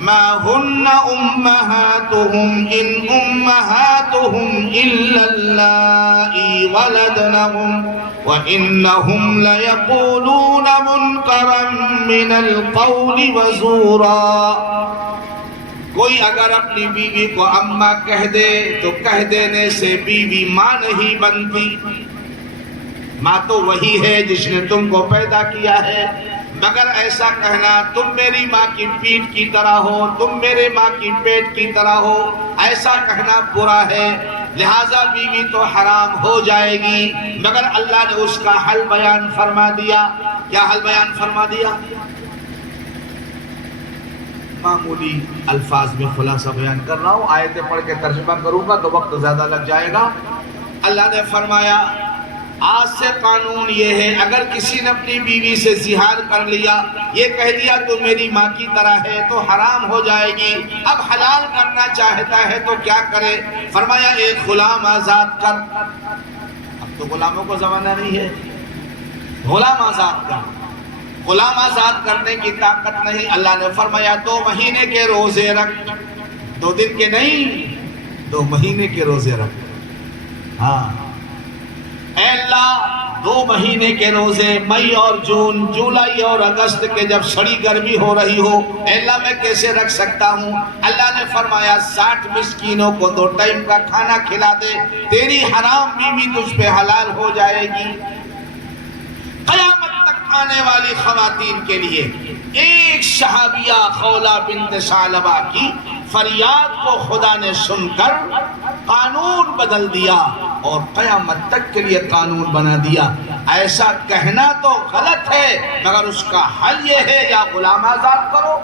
ما ہن امہاتہم ان امہاتہم الا اللائی ولدنہم وانہم لیقولون منکرا من القول وزورا۔ کوئی اگر اپنی بیوی کو اماں کہہ دے تو کہہ دینے سے بیوی ماں نہیں بنتی، ماں تو وہی ہے جس نے تم کو پیدا کیا ہے، مگر ایسا کہنا تم میری ماں کی پیٹھ کی طرح ہو، تم میرے ماں کی پیٹ کی طرح ہو، ایسا کہنا برا ہے، لہٰذا بیوی تو حرام ہو جائے گی۔ مگر اللہ نے اس کا حل بیان فرما دیا۔ کیا حل بیان فرما دیا؟ معمولی الفاظ میں خلاصہ بیان کر رہا ہوں، آیتیں پڑھ کے ترجمہ کروں گا تو وقت زیادہ لگ جائے گا۔ اللہ نے فرمایا آج سے قانون یہ ہے، اگر کسی نے اپنی بیوی سے زہار کر لیا، یہ کہہ دیا تو میری ماں کی طرح ہے، تو حرام ہو جائے گی۔ اب حلال کرنا چاہتا ہے تو کیا کرے؟ فرمایا ایک غلام آزاد کر۔ اب تو غلاموں کو زمانہ نہیں ہے، غلام آزاد کر، غلام آزاد کرنے کی طاقت نہیں۔ اللہ نے فرمایا 2 مہینے کے روزے رکھ، 2 دن کے نہیں، 2 مہینے کے روزے رکھ۔ ہاں اے اللہ 2 مہینے کے روزے، مئی اور جون، جولائی اور اگست کے جب سڑی گرمی ہو رہی ہو، اے اللہ میں کیسے رکھ سکتا ہوں؟ اللہ نے فرمایا 60 مسکینوں کو 2 ٹائم کا کھانا کھلا دے، تیری حرام بیوی تجھ پہ حلال ہو جائے گی۔ قیامت تک آنے والی خواتین کے لیے ایک صحابیہ خولہ بنت ثعلبہ کی فریاد کو خدا نے سن کر قانون بدل دیا اور قیامت تک کے لیے قانون بنا دیا۔ ایسا کہنا تو غلط ہے، مگر اس کا حل یہ ہے یا غلام آزاد کرو،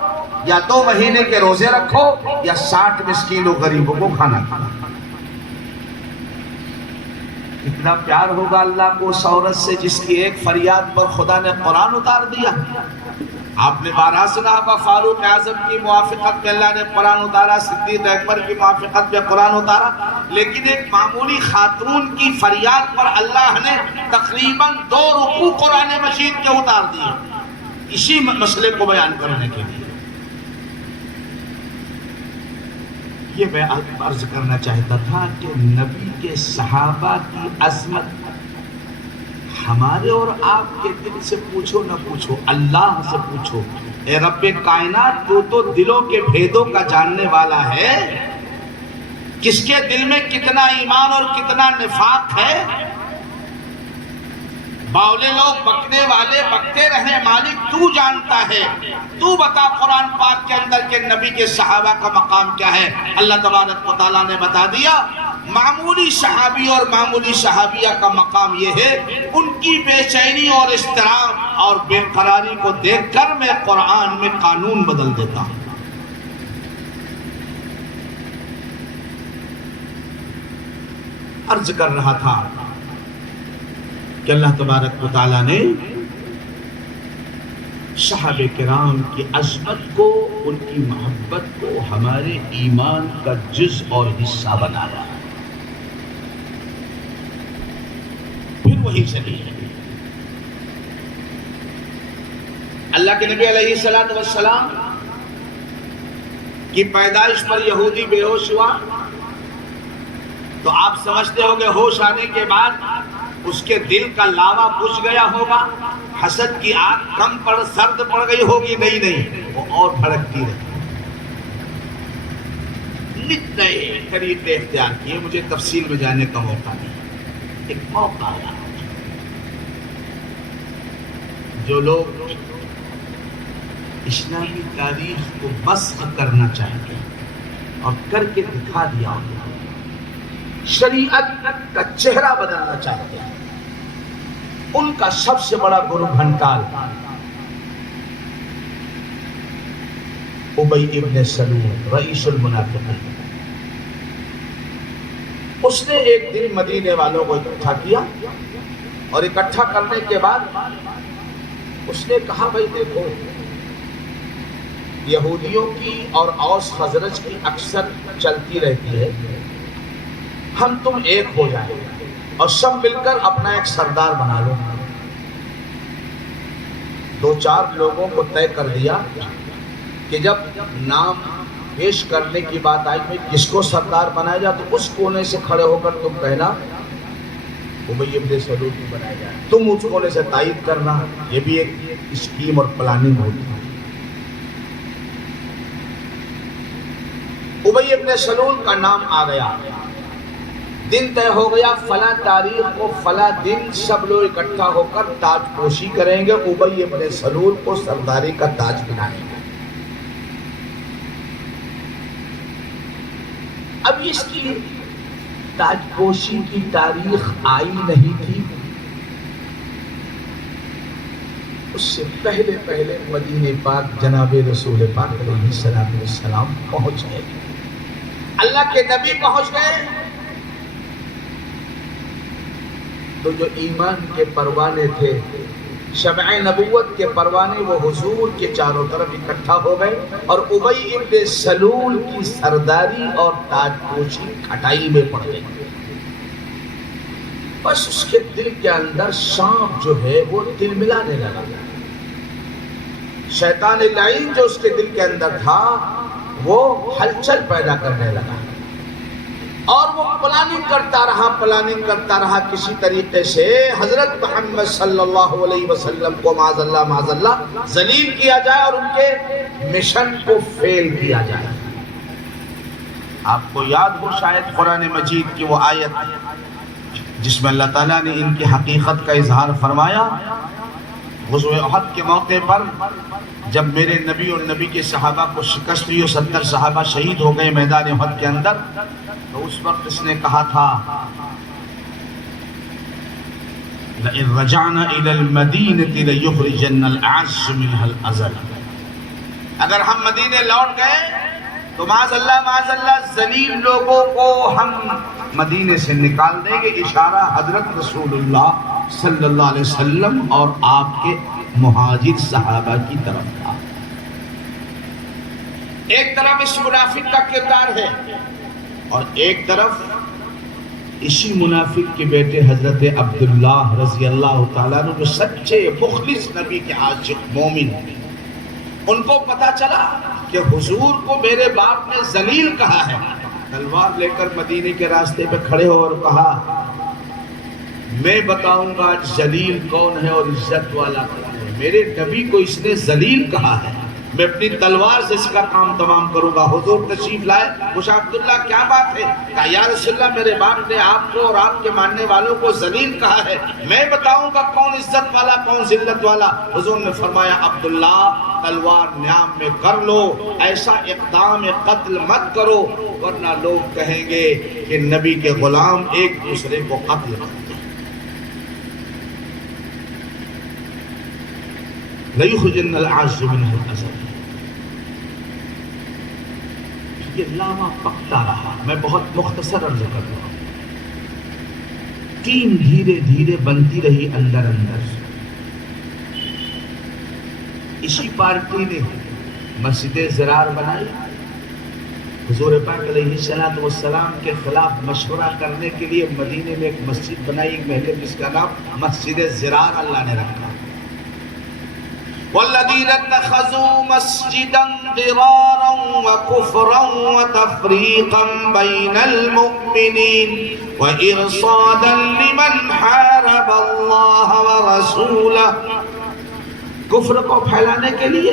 یا 2 مہینے کے روزے رکھو، یا 60 مسکینوں غریبوں کو کھانا کھلاؤ۔ کتنا پیار ہوگا اللہ کو اس عورت سے جس کی ایک فریاد پر خدا نے قرآن اتار دیا۔ آپ نے 12 سنا ہوگا فاروق اعظم کی موافقت میں اللہ نے قرآن اتارا، صدیق اکبر کی موافقت میں قرآن اتارا، لیکن ایک معمولی خاتون کی فریاد پر اللہ نے تقریباً 2 رکوع قرآن مجید کے اتار دیے، اسی مسئلے کو بیان کرنے کے لیے۔ یہ میں عرض کرنا چاہتا تھا کہ نبی کے صحابہ کی عظمت ہمارے اور آپ کے دل سے پوچھو نہ پوچھو، اللہ سے پوچھو، اے رب کائنات تو دلوں کے بھیدوں کا جاننے والا ہے، کس کے دل میں کتنا ایمان اور کتنا نفاق ہے۔ باولے لوگ بکنے والے بکتے رہے، مالک تو جانتا ہے، تو بتا قرآن پاک کے اندر کہ نبی کے صحابہ کا مقام کیا ہے۔ اللہ تبارک و تعالیٰ نے بتا دیا، معمولی صحابی اور معمولی صحابیہ کا مقام یہ ہے، ان کی بے چینی اور اضطراب اور بے قراری کو دیکھ کر میں قرآن میں قانون بدل دیتا ہوں۔ عرض کر رہا تھا کہ اللہ تبارک و تعالیٰ نے صحابہ کرام کی عظمت کو، ان کی محبت کو ہمارے ایمان کا جز اور حصہ بنایا۔ پھر وہی چلی اللہ کے نبی علیہ السلام کی پیدائش پر یہودی بے ہوش ہوا تو آپ سمجھتے ہو کہ ہوش آنے کے بعد اس کے دل کا لاوا بجھ گیا ہوگا، حسد کی آگ کم پڑ سرد پڑ گئی ہوگی، نہیں، وہ اور بھڑکتی رہی۔ نت نئے طریقے اختیار کیے، مجھے تفصیل میں جانے کا موقع نہیں، ایک موقع آیا۔ جو لوگ اسلامی تاریخ کو مسخ کرنا چاہتے ہیں اور کر کے دکھا دیا ہوگا، شریعت کا چہرہ بدلنا چاہتے ہیں، ان کا سب سے بڑا گرو گھنٹال ابی ابن سلول رئیس المنافقین۔ اس نے ایک دن مدینے والوں کو اکٹھا کیا اور اکٹھا کرنے کے بعد اس نے کہا، بھائی دیکھو، یہودیوں کی اور اوس خزرج کی اکثر چلتی رہتی ہے، ہم تم ایک ہو جائیں اور سب مل کر اپنا ایک سردار بنا لو۔ دو چار لوگوں کو طے کر دیا کہ جب نام پیش کرنے کی بات آئی میں کس کو سردار بنایا جائے تو اس کونے سے کھڑے ہو کر تم کہنا ابی ابن سلول کو بنایا جائے، تم اس کونے سے تائید کرنا۔ یہ بھی ایک اسکیم اور پلاننگ ہوتی ہے۔ ابی ابن سلول کا نام آ گیا، دن طے ہو گیا، فلاں تاریخ کو فلاں دن سب لوگ اکٹھا ہو کر تاج پوشی کریں گے، ابی ابن سلول کو سرداری کا تاج پہنائیں گے۔ اب اس کی تاج پوشی کی تاریخ آئی نہیں تھی، اس سے پہلے مدینے پاک جناب رسول پاک علیہ السلام پہنچ گئے، اللہ کے نبی پہنچ گئے تو جو ایمان کے پروانے تھے، شمع نبوت کے پروانے، وہ حضور کے چاروں طرف اکٹھا ہو گئے اور ابی ابن سلول کی سرداری اور تاج پوشی کھٹائی میں پڑ گئی۔ بس اس کے دل کے اندر سانپ جو ہے وہ دل ملانے لگا، شیطان لعین جو اس کے دل کے اندر تھا وہ ہلچل پیدا کرنے لگا اور وہ پلاننگ کرتا رہا کسی طریقے سے حضرت محمد صلی اللہ علیہ وسلم کو معاذ اللہ ذلیل کیا جائے اور ان کے مشن کو فیل کیا جائے۔ آپ کو یاد ہو شاید قرآن مجید کی وہ آیت جس میں اللہ تعالیٰ نے ان کی حقیقت کا اظہار فرمایا۔ غزوہ احد کے موقع پر جب میرے نبی اور نبی کے صحابہ کو شکست ہوئی اور 70 صحابہ شہید ہو گئے میدان احد کے اندر، تو اس وقت اس نے کہا تھا لَإِن رَجَعْنَا إِلَى الْمَدِينَةِ لَيُخْرِجَنَّ الْأَعَزُّ مِنْهَا الْأَذَلَّ، اگر ہم مدینے لوٹ گئے تو معاذ اللہ ذلیل لوگوں کو ہم مدینے سے نکال دیں گے۔ اشارہ حضرت رسول اللہ صلی اللہ علیہ وسلم اور آپ کے مہاجر صحابہ کی طرف تھا۔ ایک طرف اس منافق کا کردار ہے اور ایک طرف اسی منافق کے بیٹے حضرت عبداللہ رضی اللہ تعالیٰ عنہ جو سچے مخلص نبی کے عاشق مومن، ان کو پتا چلا کہ حضور کو میرے باپ نے ذلیل کہا ہے۔ تلوار لے کر مدینے کے راستے پہ کھڑے ہو اور کہا میں بتاؤں گا ذلیل کون ہے اور عزت والا کون ہے۔ میرے نبی کو اس نے ذلیل کہا ہے، میں اپنی تلوار سے اس کا کام تمام کروں گا۔ حضور تشریف لائے، پوچھا عبداللہ کیا بات ہے؟ کہا یا رسول اللہ میرے باپ نے آپ کو اور آپ کے ماننے والوں کو ذلیل کہا ہے، میں بتاؤں گا کون عزت والا کون ذلت والا۔ حضور نے فرمایا عبداللہ تلوار نیام میں کر لو، ایسا اقدام قتل مت کرو ورنہ لوگ کہیں گے کہ نبی کے غلام ایک دوسرے کو قتل کرتے۔ لَيُخْرِجَنَّ الْأَعَزُّ مِنْهُ الْأَذَلَّ۔ یہ لامہ پکتا رہا، میں بہت مختصر عرض کر رہا ہوں۔ ٹیم دھیرے دھیرے بنتی رہی اندر اندر۔ اسی پارٹی نے مسجد زرار بنائی، حضور پاک علیہ السلام کے خلاف مشورہ کرنے کے لیے مدینے میں ایک مسجد بنائی، ایک محلے جس کا نام مسجد زرار اللہ نے رکھا۔ والذین اتخذوا مسجدا ضرارا وكفرا وتفریقا بین المؤمنین وارصادا لمن حارب اللہ ورسولہ۔ کفر کو پھیلانے کے لیے،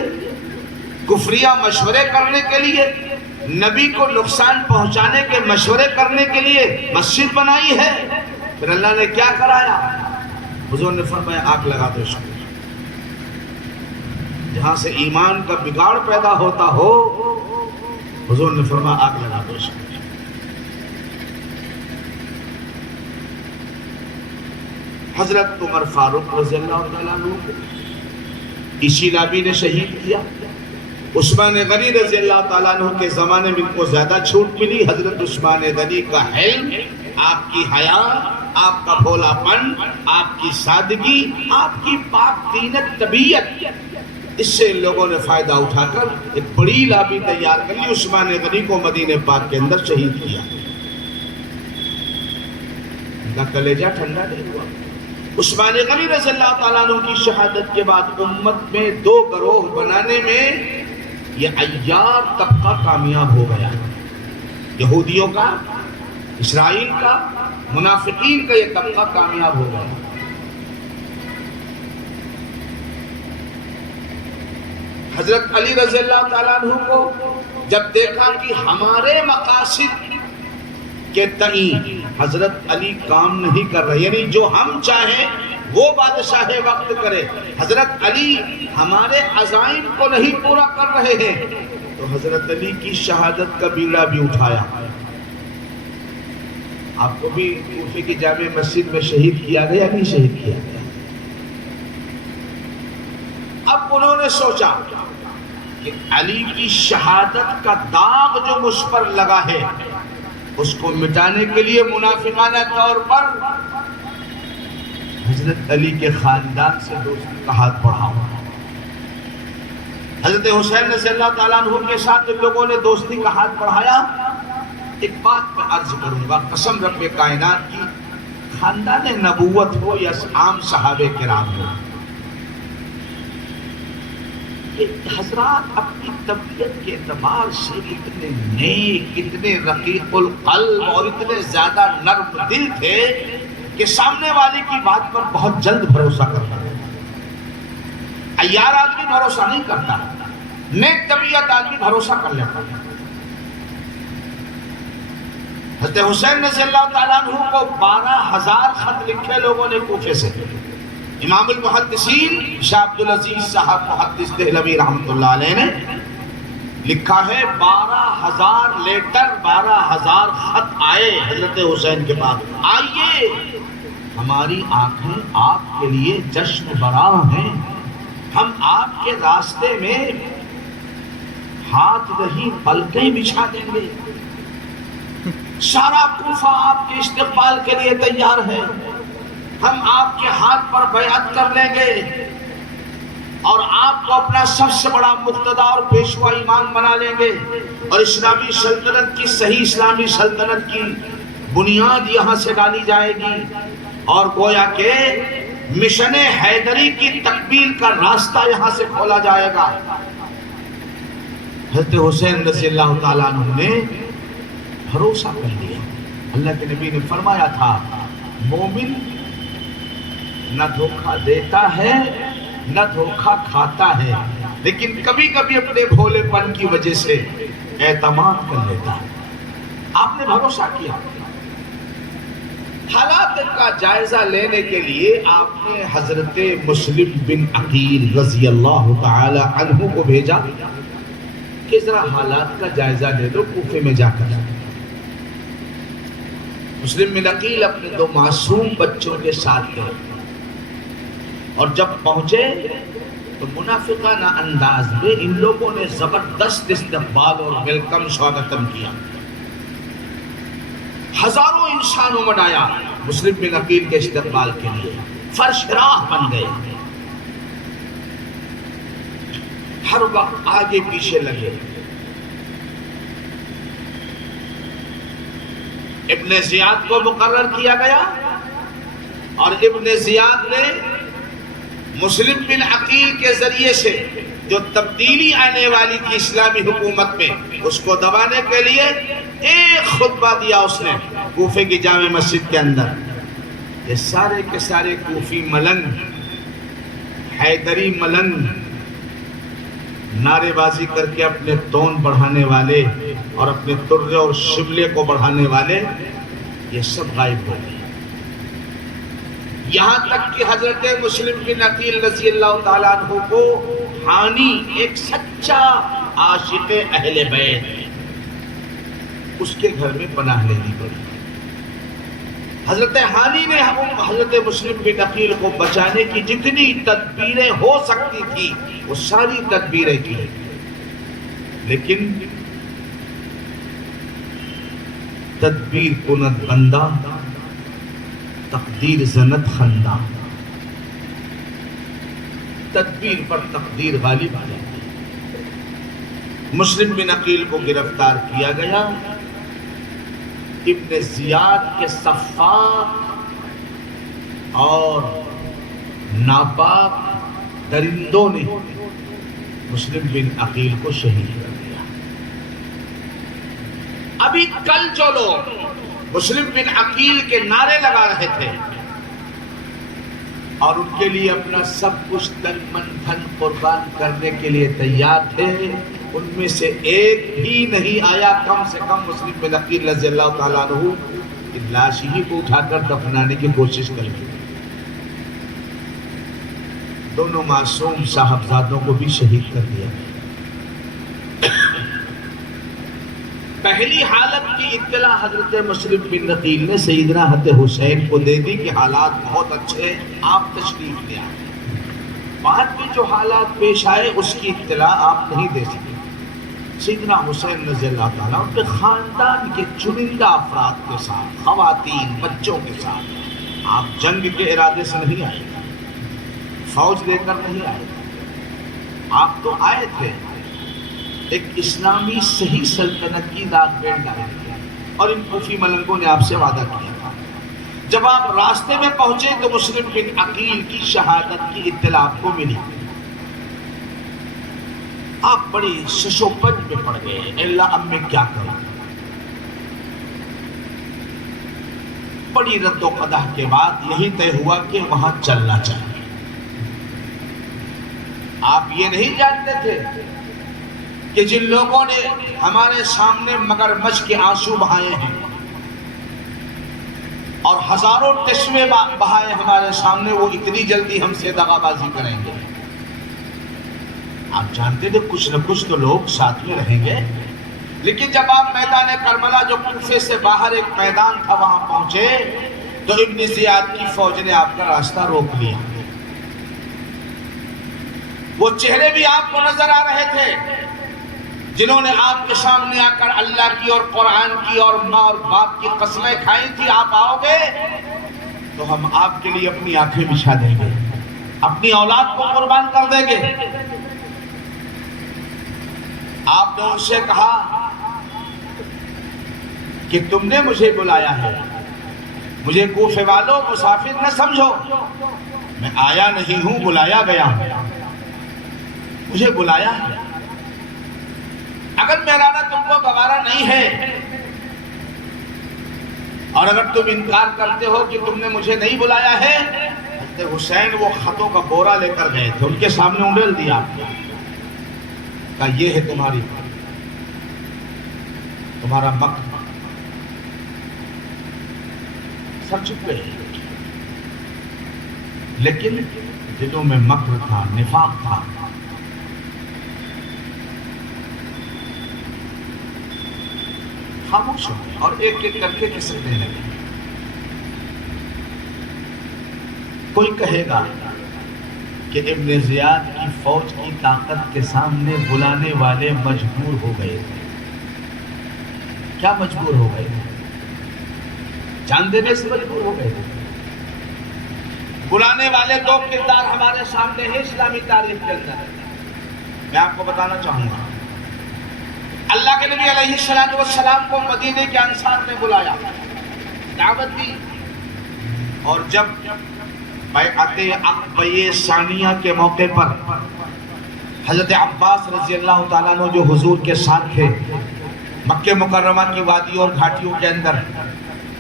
کفریہ مشورے کرنے کے لیے، نبی کو نقصان پہنچانے کے مشورے کرنے کے لیے مسجد بنائی ہے۔ پھر اللہ نے کیا کرایا؟ حضور نے فرمایا آگ لگا دو اس کو۔ جہاں سے ایمان کا بگاڑ پیدا ہوتا ہو، حضور نے فرمایا آگ لگا دو اس کو۔ حضرت عمر فاروق رضی اللہ تعالیٰ عنہ کو اسی لابی نے شہید کیا۔ عثمان غنی رضی اللہ تعالیٰ عنہ کے زمانے میں ان کو زیادہ چھوٹ ملی۔ حضرت عثمان غنی کا حلم، آپ کی حیا، آپ کا بھولا پن، آپ کی سادگی، آپ کی پاک طینت طبیعت، اس سے ان لوگوں نے فائدہ اٹھا کر ایک بڑی لابی تیار کر لی، عثمان غنی کو مدینہ پاک کے اندر شہید کیا۔ ان کا کلیجہ ٹھنڈا نہیں ہوا۔ عثمان غنی رضی اللہ تعالیٰ عنہ کی شہادت کے بعد امت میں دو گروہ بنانے میں یہ عیار طبقہ کامیاب ہو گیا۔ یہودیوں کا، اسرائیل کا، منافقین کا یہ طبقہ کامیاب ہو گیا۔ حضرت علی رضی اللہ تعالیٰ عنہ کو جب دیکھا کہ ہمارے مقاصد کے تئیں حضرت علی کام نہیں کر رہے، یعنی جو ہم چاہیں وہ بادشاہ وقت کرے، حضرت علی ہمارے عزائم کو نہیں پورا کر رہے ہیں، تو حضرت علی کی شہادت کا بیڑا بھی اٹھایا۔ آپ کو بھی کوفے کی جامع مسجد میں شہید کیا گیا نہیں شہید کیا گیا؟ اب انہوں نے سوچا کہ علی کی شہادت کا داغ جو مجھ پر لگا ہے اس کو مٹانے کے لیے منافقانہ طور پر حضرت علی کے خاندان سے دوستی کا ہاتھ بڑھاؤں۔ حضرت حسین رضی اللہ تعالیٰ عنہ کے ساتھ ان لوگوں نے دوستی کا ہاتھ بڑھایا۔ ایک بات میں عرض کروں گا قسم رب کائنات کی، خاندان نبوت ہو یا عام صحابہ کرام ہو، حضرات اپنی طبیعت کے اعتبار سے اتنے نیک، اتنے رقیق القلب اور اتنے زیادہ نرم دل تھے کہ سامنے والے کی بات پر بہت جلد بھروسہ کرتا تھا۔ عیار آدمی بھروسہ نہیں کرتا، نیک طبیعت آدمی بھروسہ کر لیتا تھا۔ حضرت حسین رضی اللہ تعالیٰ عنہ کو 12,000 خط لکھے لوگوں نے کوفے سے۔ امام المحدثین شاہ عبدالعزیز صاحب محدث دہلوی رحمۃ اللہ علیہ نے لکھا ہے 12,000 لیٹر، 12,000 خط آئے حضرت حسین کے پاس۔ آئیے، ہماری آنکھیں آپ کے لیے جشن براں ہیں، ہم آپ کے راستے میں ہاتھ رہی پلکیں بچھا دیں گے، سارا کوفہ آپ کے استقبال کے لیے تیار ہے، ہم آپ کے ہاتھ پر بیعت کر لیں گے اور آپ کو اپنا سب سے بڑا مقتدا اور پیشوا امام بنا لیں گے، اور اسلامی سلطنت کی، صحیح اسلامی سلطنت کی بنیاد یہاں سے ڈالی جائے گی، اور گویا کہ مشن حیدری کی تکمیل کا راستہ یہاں سے کھولا جائے گا۔ حضرت حسین رضی اللہ تعالیٰ عنہ نے بھروسہ کر لیا۔ اللہ کے نبی نے فرمایا تھا مومن نہ دھوکہ دیتا ہے نہ دھوکہ کھاتا ہے، لیکن کبھی کبھی اپنے بھولے پن کی وجہ سے اعتماد کر لیتا ہے۔ آپ نے بھروسہ کیا، حالات کا جائزہ لینے کے لیے آپ نے حضرت مسلم بن عقیل رضی اللہ تعالی عنہ کو بھیجا کہ ذرا حالات کا جائزہ لے لو کوفے میں جا کر۔ مسلم بن عقیل اپنے 2 معصوم بچوں کے ساتھ گئے، اور جب پہنچے تو منافقانہ انداز میں ان لوگوں نے زبردست استقبال اور ویلکم سواگتم کیا، ہزاروں انسانوں منایا مسلم بن عقیل کے استقبال کے لیے، فرش راہ بن گئے، ہر وقت آگے پیچھے لگے۔ ابن زیاد کو مقرر کیا گیا، اور ابن زیاد نے مسلم بن عقیل کے ذریعے سے جو تبدیلی آنے والی تھی اسلامی حکومت میں، اس کو دبانے کے لیے ایک خطبہ دیا اس نے کوفے کی جامع مسجد کے اندر۔ یہ سارے کے سارے کوفی ملنگ، حیدری ملنگ، نعرے بازی کر کے اپنے تون بڑھانے والے اور اپنے ترے اور شبلے کو بڑھانے والے، یہ سب غائب ہو گئے۔ یہاں تک کہ حضرت مسلم بن عقیل رضی اللہ تعالیٰ عنہ کو حانی، ایک سچا عاشق اہل بیت، اس کے گھر میں پناہ لینی پڑی۔ حضرت حانی نے حضرت مسلم بن عقیل کو بچانے کی جتنی تدبیریں ہو سکتی تھی وہ ساری تدبیریں کی، لیکن تدبیر کند بندہ، تقدیر زنت خندہ، تدبیر پر تقدیر غالب آ جاتی۔ مسلم بن عقیل کو گرفتار کیا گیا۔ ابن زیاد کے صفاق اور ناپاک درندوں نے مسلم بن عقیل کو شہید کر دیا۔ ابھی کل جو لوگ مسلم بن عقیل کے نعرے لگا رہے تھے اور ان کے لیے اپنا سب کچھ تن من دھن قربان کرنے کے لیے تیار تھے، ان میں سے ایک بھی نہیں آیا کم سے کم مسلم بن عقیل رضی اللہ تعالیٰ عنہ کی لاش ہی کو اٹھا کر دفنانے کی کوشش کر لی۔ دونوں معصوم صاحبزادوں کو بھی شہید کر دیا۔ پہلی حالت کی اطلاع حضرت مسلم بن عقیل نے سیدنا حضرت حسین کو دے دی کہ حالات بہت اچھے ہیں، آپ تشریف لے آئے۔ بعد میں جو حالات پیش آئے اس کی اطلاع آپ نہیں دے سکے۔ سیدنا حسین رضی اللہ تعالیٰ ان کے خاندان کے چنندہ افراد کے ساتھ، خواتین، بچوں کے ساتھ، آپ جنگ کے ارادے سے نہیں آئے، فوج لے کر نہیں آئے، آپ تو آئے تھے ایک اسلامی صحیح سلطنت کی داد بیٹھ ڈالنے کے، اور ان کوفی ملنگوں نے آپ سے وعدہ کیا تھا۔ جب آپ راستے میں پہنچے تو مسلم بن عقیل کی شہادت کی اطلاع آپ کو ملی، آپ بڑی شش و پنج میں پڑ گئے، اللہ اب میں کیا کروں۔ بڑی رد و قدح کے بعد یہی طے ہوا کہ وہاں چلنا چاہیے۔ آپ یہ نہیں جانتے تھے کہ جن لوگوں نے ہمارے سامنے مگرمچھ کے آنسو بہائے ہیں اور ہزاروں چشمے بہائے ہمارے سامنے، وہ اتنی جلدی ہم سے دغا بازی کریں گے۔ آپ جانتے تھے کچھ نہ کچھ تو لوگ ساتھ میں رہیں گے، لیکن جب آپ میدان کربلا، جو کوفے سے باہر ایک میدان تھا، وہاں پہنچے تو ابن زیاد کی فوج نے آپ کا راستہ روک لیا۔ وہ چہرے بھی آپ کو نظر آ رہے تھے جنہوں نے آپ کے سامنے آ کر اللہ کی اور قرآن کی اور ماں اور باپ کی قسمیں کھائی تھی۔ آپ آؤ گے تو ہم آپ کے لیے اپنی آنکھیں بچھا دیں گے، اپنی اولاد کو قربان کر دیں گے۔ آپ نے ان سے کہا کہ تم نے مجھے بلایا ہے، مجھے کوفے والوں مسافر نہ سمجھو، میں آیا نہیں ہوں، بلایا گیا ہوں، مجھے بلایا ہے۔ اگر میرا نہ تم کو گوارا نہیں ہے اور اگر تم انکار کرتے ہو کہ تم نے مجھے نہیں بلایا ہے حسین وہ خطوں کا بورا لے کر گئے تھے، ان کے سامنے انڈیل دیا، کہا یہ ہے تمہارا مکر۔ سب چپ گئے، لیکن دلوں میں مکر تھا، نفاق تھا۔ خاموش ہو گئے اور ایک ایک کر کے کھسکنے لگے۔ کوئی کہے گا کہ ابن زیاد کی فوج کی طاقت کے سامنے بلانے والے مجبور ہو گئے تھے۔ کیا مجبور ہو گئے؟ جان دینے سے مجبور ہو گئے تھے۔ بلانے والے دو کردار ہمارے سامنے ہیں اسلامی تاریخ کے اندر، میں آپ کو بتانا چاہوں گا۔ اللہ کے نبی علیہ السلام کو مدینے کے انصار نے بلایا، دعوت دی، اور جب بیعت عقبہ ثانیہ کے موقع پر حضرت عباس رضی اللہ تعالیٰ عنہ جو حضور کے ساتھ تھے مکہ مکرمہ کی وادیوں اور گھاٹیوں کے اندر،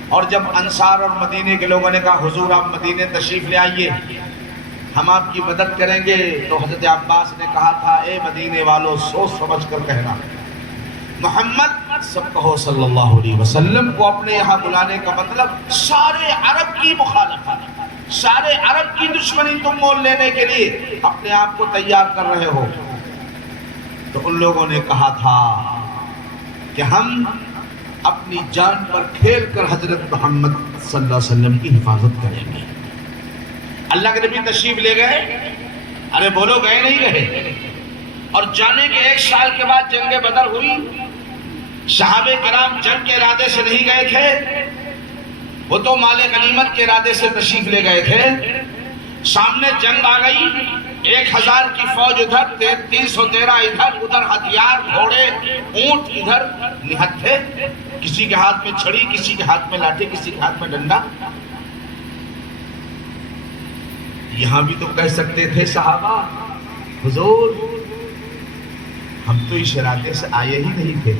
اور جب انصار اور مدینے کے لوگوں نے کہا حضور آپ مدینے تشریف لے آئیے، ہم آپ کی مدد کریں گے، تو حضرت عباس نے کہا تھا اے مدینے والوں سوچ سمجھ کر کہنا۔ محمد سب کہو صلی اللہ علیہ وسلم کو اپنے یہاں بلانے کا مطلب سارے عرب کی مخالفت، سارے عرب کی دشمنی تم مول لینے کے لیے اپنے آپ کو تیار کر رہے ہو۔ تو ان لوگوں نے کہا تھا کہ ہم اپنی جان پر کھیل کر حضرت محمد صلی اللہ علیہ وسلم کی حفاظت کریں گے۔ اللہ کے نبی تشریف لے گئے، ارے بولو گئے نہیں گئے؟ اور جانے کے 1 سال کے بعد جنگ بدر ہوئی۔ صحابہ کرام جنگ کے ارادے سے نہیں گئے تھے، وہ تو مال غنیمت کے ارادے سے تشریف لے گئے تھے۔ سامنے جنگ آ گئی، 1000 کی فوج ادھر، 313 ادھر، ادھر ہتھیار، گھوڑے، اونٹ ادھر نہت تھے، کسی کے ہاتھ میں چھڑی، کسی کے ہاتھ میں لاٹھی، کسی کے ہاتھ میں ڈنڈا۔ یہاں بھی تو کہہ سکتے تھے صحابہ حضور ہم تو اس ارادے سے آئے ہی نہیں تھے،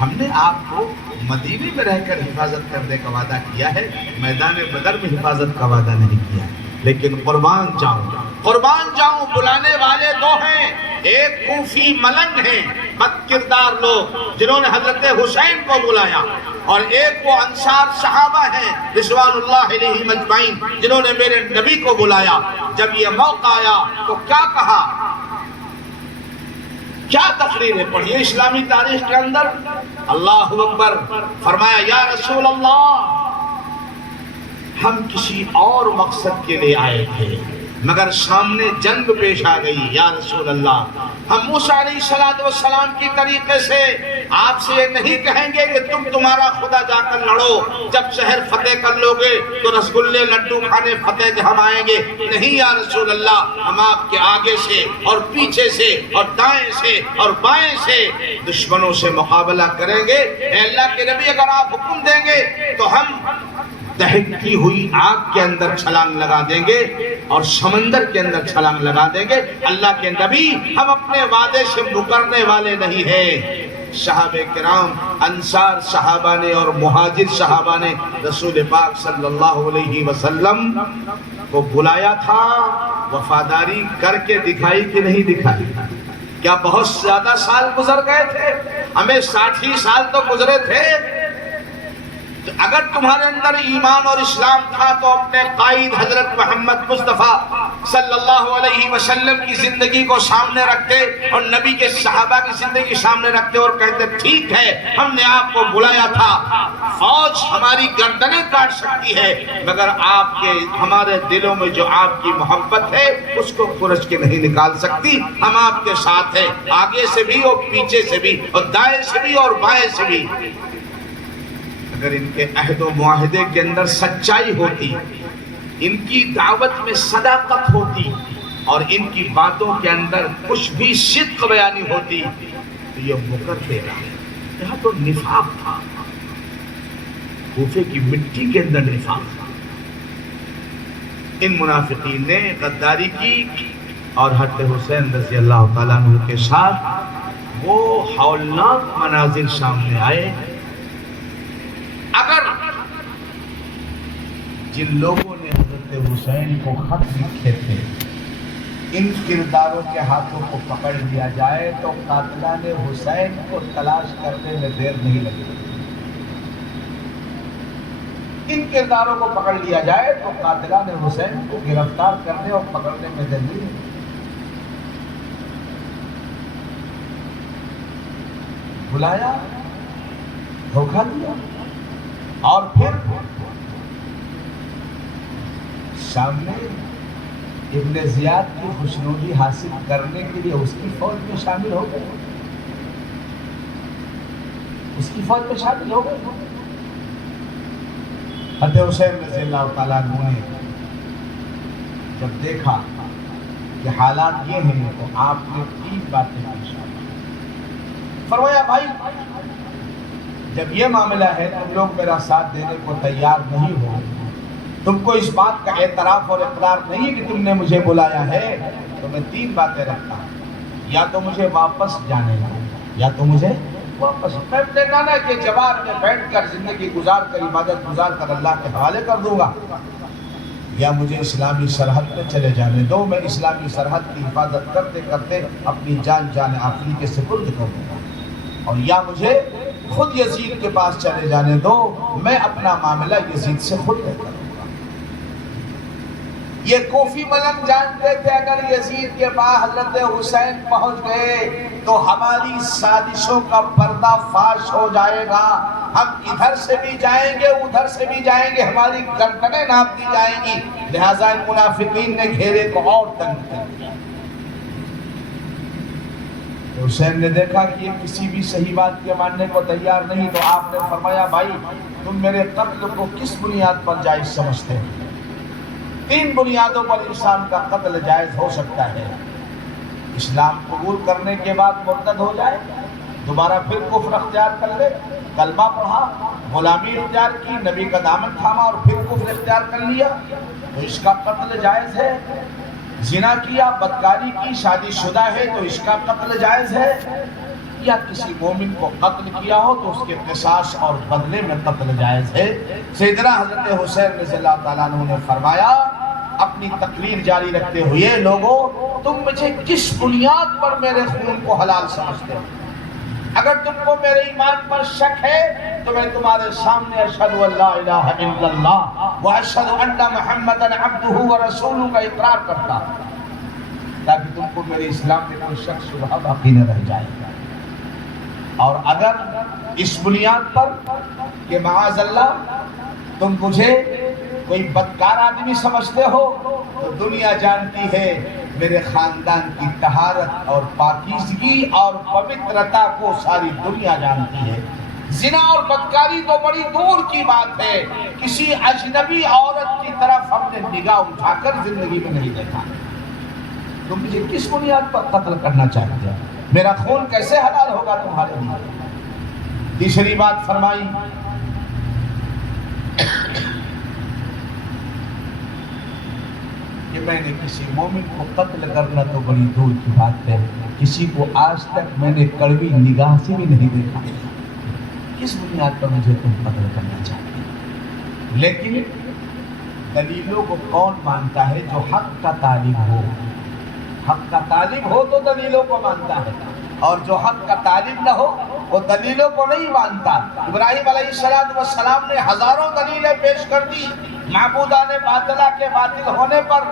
ہم نے آپ کو مدینے میں رہ کر حفاظت کرنے کا وعدہ کیا ہے، میدان بدر میں حفاظت کا وعدہ نہیں کیا۔ لیکن قربان جاؤں بلانے والے دو ہیں، ایک کوفی ملنگ ہیں، بد کردار لوگ جنہوں نے حضرت حسین کو بلایا، اور ایک وہ انصار صحابہ ہیں رضوان اللہ علیہم اجمعین جنہوں نے میرے نبی کو بلایا۔ جب یہ موقع آیا تو کیا کہا، کیا تقریریں پڑھی اسلامی تاریخ کے اندر؟ اللہ اکبر، فرمایا یا رسول اللہ ہم کسی اور مقصد کے لیے آئے تھے، مگر سامنے جنگ پیش آ گئی۔ یا رسول اللہ ہم موسیٰ علیہ السلام کی طریقے سے آپ سے یہ نہیں کہیں گے کہ تمہارا خدا جا کر لڑو، جب شہر فتح کر لو گے تو رسگلے لڈو کھانے فتح ہم آئیں گے۔ نہیں یا رسول اللہ، ہم آپ کے آگے سے اور پیچھے سے اور دائیں سے اور بائیں سے دشمنوں سے مقابلہ کریں گے۔ اے اللہ کے نبی اگر آپ حکم دیں گے تو ہم دہکتی ہوئی آگ کے اندر چھلانگ لگا دیں گے اور سمندر کے اندر چھلانگ لگا دیں گے۔ اللہ کے نبی ہم اپنے وعدے سے مکرنے والے نہیں ہیں۔ صحابہ کرام انصار صحابہ نے اور مہاجر صحابہ نے رسول پاک صلی اللہ علیہ وسلم کو بلایا تھا، وفاداری کر کے دکھائی کہ نہیں دکھائی؟ کیا بہت زیادہ سال گزر گئے تھے؟ ہمیں 60 سال تو گزرے تھے۔ اگر تمہارے اندر ایمان اور اسلام تھا تو اپنے قائد حضرت محمد مصطفیٰ صلی اللہ علیہ وسلم کی زندگی کو سامنے رکھتے اور نبی کے صحابہ کی زندگی سامنے رکھتے اور کہتے ٹھیک ہے ہم نے آپ کو بلایا تھا، فوج ہماری گردنیں کاٹ سکتی ہے مگر آپ کے ہمارے دلوں میں جو آپ کی محبت ہے اس کو کھرچ کے نہیں نکال سکتی، ہم آپ کے ساتھ ہیں، آگے سے بھی اور پیچھے سے بھی اور دائیں سے بھی اور بائیں سے بھی۔ اگر ان کے عہد و معاہدے کے اندر سچائی ہوتی، ان کی دعوت میں صداقت ہوتی اور ان کی باتوں کے اندر کچھ بھی صدق بیانی ہوتی تو یہ مکر دے گا۔ یہاں تو نفاق تھا، کوفے کی مٹی کے اندر نفاق تھا۔ ان منافقین نے غداری کی اور حضرت حسین رضی اللہ تعالیٰ عنہ کے ساتھ وہ ہولناک مناظر سامنے آئے۔ اگر جن لوگوں نے حضرت حسین کو خط لکھے تھے ان کرداروں کے ہاتھوں کو پکڑ لیا جائے تو قاتلان حسین کو تلاش کرنے میں دیر نہیں لگے گی۔ ان کرداروں کو پکڑ لیا جائے تو قاتلان حسین کو گرفتار کرنے اور پکڑنے میں دیر نہیں لگے گی۔ بلایا، دھوکہ دیا، اور پھر سامنے ابن زیاد کی خوشنودی حاصل کرنے کے لیے اس کی فوج میں شامل ہو گئے، اس کی فوج میں شامل ہو گئے۔ حضرت حسین رضی اللہ تعالیٰ عنہ نے جب دیکھا کہ حالات یہ ہیں تو آپ نے 3 باتیں پیش کی۔ فرمایا بھائی جب یہ معاملہ ہے تم لوگ میرا ساتھ دینے کو تیار نہیں ہو، تم کو اس بات کا اعتراف اور اقرار نہیں کہ تم نے مجھے بلایا ہے، تو میں 3 باتیں رکھتا ہوں۔ یا تو مجھے واپس جانے دو، یا تو مجھے واپس میں اپنے نانا کے جوار میں بیٹھ کر زندگی گزار کر عبادت گزار کر اللہ کے حوالے کر دوں گا، یا مجھے اسلامی سرحد پہ چلے جانے دو، میں اسلامی سرحد کی حفاظت کرتے کرتے اپنی جان آخری کے سپرد کر دوں گا، اور یا مجھے خود یزید کے پاس چلے جانے دو، میں اپنا معاملہ یزید سے خود طے کروں گا۔ یہ کوفی ملنگ جانتے تھے اگر یزید کے پاس حضرت حسین پہنچ گئے تو ہماری سازشوں کا پردہ فاش ہو جائے گا، ہم ادھر سے بھی جائیں گے ادھر سے بھی جائیں گے، ہماری گردنیں ناپ دی جائیں گی، لہٰذا ان منافقین نے گھیرے کو اور تنگ کر دیا۔ حسین نے دیکھا کہ یہ کسی بھی صحیح بات کے ماننے کو تیار نہیں، تو آپ نے فرمایا بھائی تم میرے قتل کو کس بنیاد پر جائز سمجھتے ہو؟ 3 بنیادوں پر انسان کا قتل جائز ہو سکتا ہے۔ اسلام قبول کرنے کے بعد مرتد ہو جائے، دوبارہ پھر کفر اختیار کر لے، کلمہ پڑھا، غلامی اختیار کی، نبی کا دامن تھاما اور پھر کفر اختیار کر لیا، تو اس کا قتل جائز ہے۔ زنا کیا، بدکاری کی، شادی شدہ ہے تو اس کا قتل جائز ہے، یا کسی مومن کو قتل کیا ہو تو اس کے قصاص اور بدلے میں قتل جائز ہے۔ سیدنا حضرت حسین رضی اللہ تعالیٰ عنہ نے فرمایا اپنی تقریر جاری رکھتے ہوئے، لوگوں تم مجھے کس بنیاد پر میرے خون کو حلال سمجھتے ہو؟ اگر تم کو میرے ایمان پر شک ہے تو میں تمہارے سامنے اشہد ان لا الہ الا اللہ واشہد ان محمدا عبدہ ورسولہ کا اقرار کرتا ہوں، تاکہ تم کو میرے اسلام میں کوئی شک شبہ باقی نہ رہ جائے۔ اور اگر اس بنیاد پر کہ معاذ اللہ تم مجھے کوئی بدکار آدمی سمجھتے ہو تو دنیا جانتی ہے میرے خاندان کی طہارت اور پاکیزگی اور پوترتا کو ساری دنیا جانتی ہے۔ زنا اور بدکاری تو بڑی دور کی بات ہے، کسی اجنبی عورت کی طرف ہم نے نگاہ اٹھا کر زندگی میں نہیں دیکھا۔ تم مجھے کس بنیاد پر قتل کرنا چاہتے ہو؟ میرا خون کیسے حلال ہوگا تمہارے لیے؟ تیسری بات فرمائی کہ میں نے کسی مومن کو قتل کرنا تو بڑی دور کی بات ہے، کسی کو آج تک میں نے کڑوی نگاہ سے بھی نہیں دیکھا، کس بنیاد پر مجھے تم قتل کرنا چاہتے ہیں؟ لیکن دلیلوں کو کون مانتا ہے؟ جو حق کا طالب ہو، حق کا طالب ہو تو دلیلوں کو مانتا ہے، اور جو حق کا طالب نہ ہو وہ دلیلوں کو نہیں مانتا۔ ابراہیم علیہ السلام نے ہزاروں دلیلیں پیش کر دی معبودان باطلہ کے باطل ہونے پر،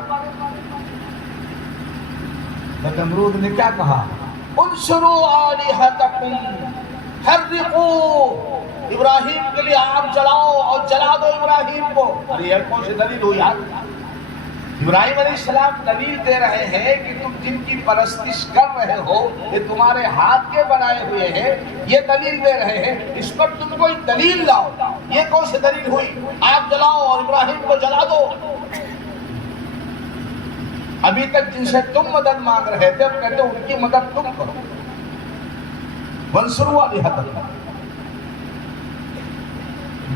نمرود نے کیا کہا؟ انصروا آلہتکم حرقوا، ابراہیم کے لیے آگ جلاؤ اور جلا دو ابراہیم کو۔ ارے یہ کون سی دلیل ہوئی یار؟ ابراہیم علیہ السلام دلیل دے رہے ہیں کہ تم جن کی پرستش کر رہے ہو یہ تمہارے ہاتھ کے بنائے ہوئے ہیں، یہ دلیل دے رہے ہیں، اس پر تم کوئی دلیل لاؤ۔ یہ کون سی دلیل ہوئی؟ آگ جلاؤ اور ابراہیم کو جلا دو۔ ابھی تک جن سے تم مدد مانگ رہے تھے اب کہتے ان کی مدد تم کرو۔ وانصروا آلہتکم،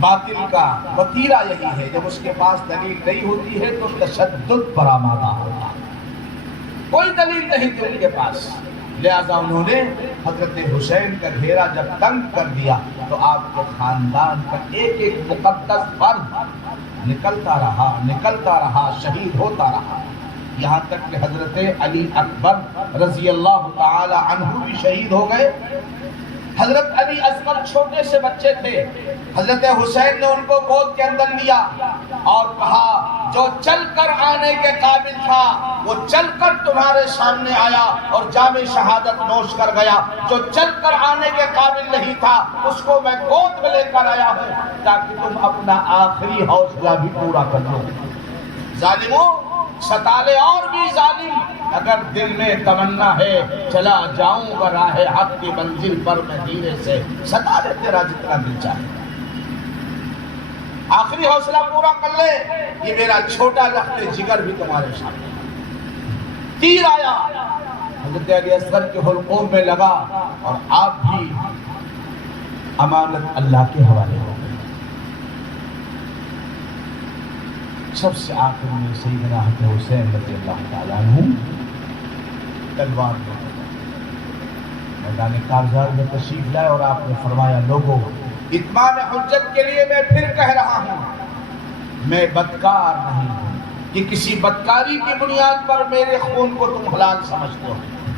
باطل کا وتیرہ یہی ہے، جب اس کے پاس دلیل نہیں ہوتی ہے تو تشدد پر آمادہ ہوتا ہے۔ کوئی دلیل نہیں تھی ان کے پاس، لہذا انہوں نے حضرت حسین کا گھیرا جب تنگ کر دیا تو آپ کے خاندان کا ایک ایک مقدس فرد نکلتا رہا شہید ہوتا رہا، یہاں تک کہ حضرت علی اکبر رضی اللہ تعالی عنہ بھی شہید ہو گئے۔ حضرت علی اصغر چھوٹے سے بچے تھے، حضرت حسین نے ان کو گود کے اندر لیا اور کہا جو چل کر آنے کے قابل تھا وہ چل کر تمہارے سامنے آیا اور جام شہادت نوش کر گیا، جو چل کر آنے کے قابل نہیں تھا اس کو میں گود میں لے کر آیا ہوں تاکہ تم اپنا آخری حوصلہ بھی پورا کر لو۔ ظالموں ستا لے اور بھی ظالم، اگر دل میں تمنا ہے چلا جاؤں گا راہ حق کی منزل پر میں دھیرے سے، ستا لے تیرا جتنا دل چاہے، آخری حوصلہ پورا کر لے، یہ میرا چھوٹا لخت جگر بھی تمہارے سامنے۔ تیر آیا حضرت علی اصغر کے حلقوم میں لگا اور آپ بھی امانت اللہ کے حوالے ہو گئے۔ سب سے آخر میں سیدنا حسن حسین رضی اللہ تعالیٰ عنہ تلوار میدان کارزار میں تشریف لائے اور آپ نے فرمایا لوگوں اتمام حجت کے لیے میں پھر کہہ رہا ہوں، میں بدکار نہیں ہوں کہ کسی بدکاری کی بنیاد پر میرے خون کو تم حلال سمجھتے ہو،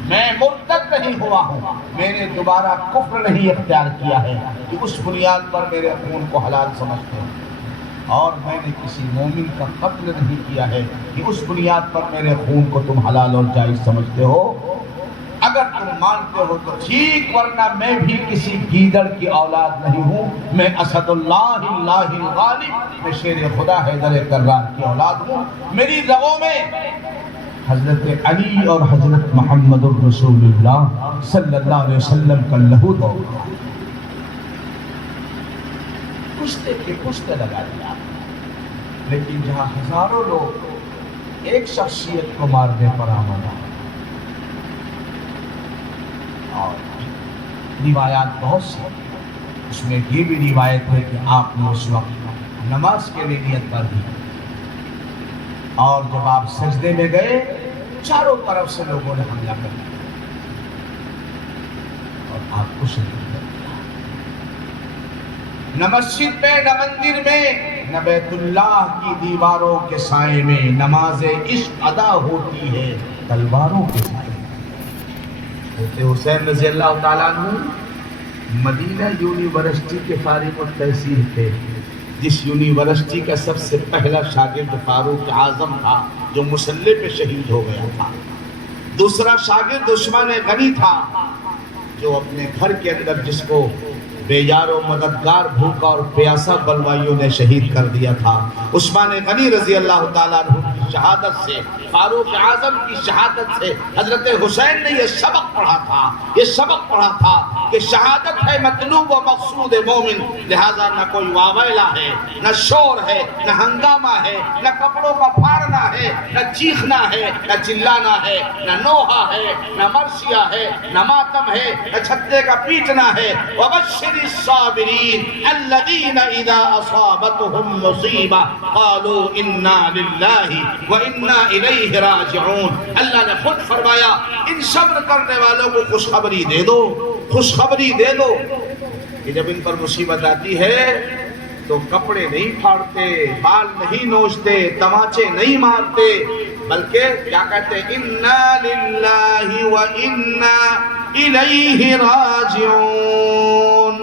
میں مرتد نہیں ہوا ہوں، میں نے دوبارہ کفر نہیں اختیار کیا ہے کہ اس بنیاد پر میرے خون کو حلال سمجھتے ہو، اور میں نے کسی مومن کا قتل نہیں کیا ہے کہ اس بنیاد پر میرے خون کو تم حلال اور جائز سمجھتے ہو۔ اگر تم مانتے ہو تو ٹھیک، ورنہ میں بھی کسی گیدڑ کی اولاد نہیں ہوں، میں اسد اللہ الغالب، میں شیر خدا حیدر کرار کی اولاد ہوں، میری رگوں میں حضرت علی اور حضرت محمد الرسول اللہ صلی اللہ علیہ وسلم کا لہو دوڑ رہا ہے۔ پشتے کے پشتے لگا دیا، لیکن جہاں ہزاروں لوگ ایک شخصیت کو مارنے پر آمدہ، اور روایات بہت سی، اس میں یہ بھی روایت ہے کہ آپ نے اس وقت نماز کے لیے نیت کر دی، اور جب آپ سجدے میں گئے چاروں طرف سے لوگوں نے حملہ کر دیا اور آپ کو شہید کر دیا۔ نہ مسجد میں، نہ مندر میں، نہ بیت اللہ کی دیواروں کے سائے میں نماز عشق ادا ہوتی ہے تلواروں کے سائے میں۔ حسین رضی اللہ تعالیٰ عنہ مدینہ یونیورسٹی کے فارغ التحصیل تھے، جس یونیورسٹی کا سب سے پہلا شاگرد فاروق اعظم تھا جو مسلح پہ شہید ہو گیا تھا۔ دوسرا شاگرد عثمان غنی تھا جو اپنے گھر کے اندر جس کو بے یار و مددگار بھوکا اور پیاسا بلوائیوں نے شہید کر دیا تھا۔ عثمان غنی رضی اللہ تعالیٰ عنہ کی شہادت سے، فاروق اعظم کی شہادت سے حضرت حسین نے یہ سبق پڑھا تھا کہ شہادت ہے مطلوب و مقصود مومن، لہذا نہ کوئی واویلا ہے، نہ شور ہے، نہ ہنگامہ ہے، نہ کپڑوں کا پھاڑنا ہے، نہ چیخنا ہے، نہ چلانا ہے، نہ نوحہ ہے، نہ مرثیہ ہے، نہ ماتم ہے، نہ چھتے کا پیٹنا ہے۔ وبشر الصابرین الذین اذا اصابتهم مصیبہ قالوا انا للہ وانا الیہ راجعون۔ اللہ نے خود فرمایا ان صبر کرنے والوں کو خوشخبری دے دو کہ جب ان پر مصیبت آتی ہے تو کپڑے نہیں پھاڑتے، بال نہیں نوچتے، تماچے نہیں مارتے، بلکہ کیا کہتے ہیں انا للہ وانا الیہ راجعون۔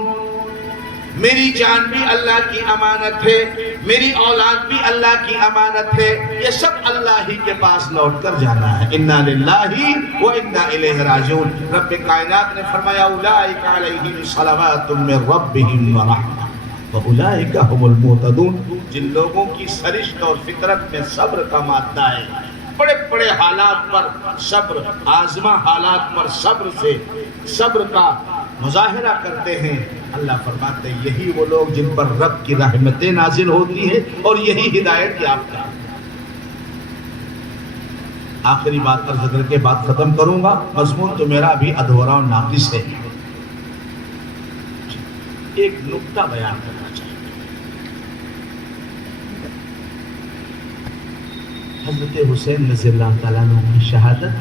میری جان بھی اللہ کی امانت ہے، میری اولاد بھی اللہ کی امانت ہے، یہ سب اللہ ہی کے پاس لوٹ کر جانا ہے۔ انا للہ وانا الیہ راجعون۔ رب کائنات نے فرمایا اولئک علیہم صلوات من ربہم ورحمہ واولئک هم المہتدون۔ جن لوگوں کی سرشت اور فطرت میں صبر کا مادہ ہے، بڑے بڑے حالات پر صبر، آزما حالات پر صبر کا مظاہرہ کرتے ہیں، اللہ فرماتے ہیں یہی وہ لوگ جن پر رب کی رحمتیں نازل ہوتی ہیں اور یہی ہدایت یافتہ۔ آخری بات پر ذکر کے بعد ختم کروں گا، مضمون تو میرا ابھی ادھورا اور ناقص ہے، ایک نقطہ بیان کرنا چاہیے۔ حضرت حسین رضی اللہ تعالیٰ عنہ کی شہادت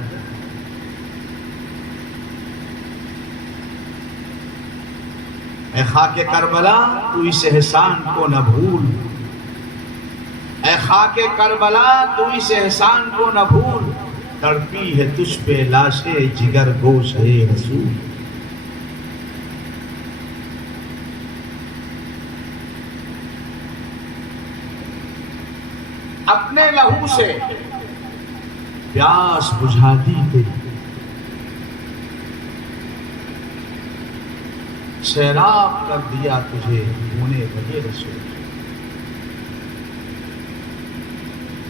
اے خاک کربلا تو اس احسان کو نہ بھول، اے خاک کربلا تو اس احسان کو نہ بھول، تڑپی ہے تجھ پہ لاشِ جگر گوش ہے رسول۔ اپنے لہو سے پیاس بجھا دی تیری، سیراب کر دیا تجھے ہونے لگے رسول۔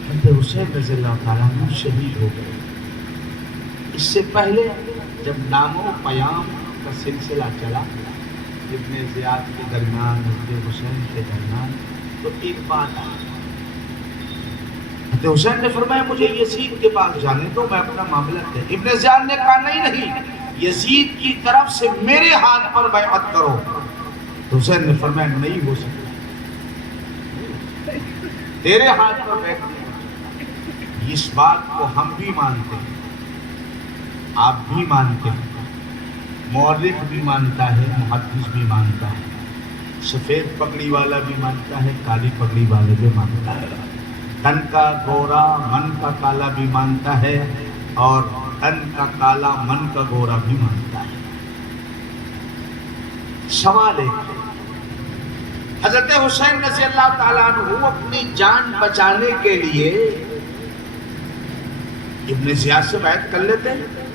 حضرت حسین رضی اللہ تعالیٰ عنہ شہید ہو گئے۔ اس سے پہلے جب نام و پیام کا سلسلہ چلا ابن زیاد کے درمیان، حضرت حسین کے درمیان، تو ایک بات آئی۔ حضرت حسین نے فرمایا مجھے یزید کے پاس جانے دو، میں اپنا معاملہ ہے۔ ابن زیاد نے کہا نہیں، یزید کی طرف سے میرے ہاتھ پر بیعت کرو۔ تو حسین نے فرمایا نہیں ہو سکتا، تیرے ہاتھ پر بیعت نہیں۔ اس بات کو ہم بھی مانتے ہیں، آپ بھی مانتے ہیں، مورخ بھی مانتا ہے، محدث بھی مانتا ہے، سفید پگڑی والا بھی مانتا ہے، کالی پگڑی والے بھی مانتا ہے، تن کا گورا من کا کالا بھی مانتا ہے، اور تن کا کالا من کا گورا بھی مانتا ہے۔ سوال ہے، حضرت حسین رضی اللہ تعالیٰ عنہ اپنی جان بچانے کے لیے ابن زیاد سے بیعت کر لیتے ہیں،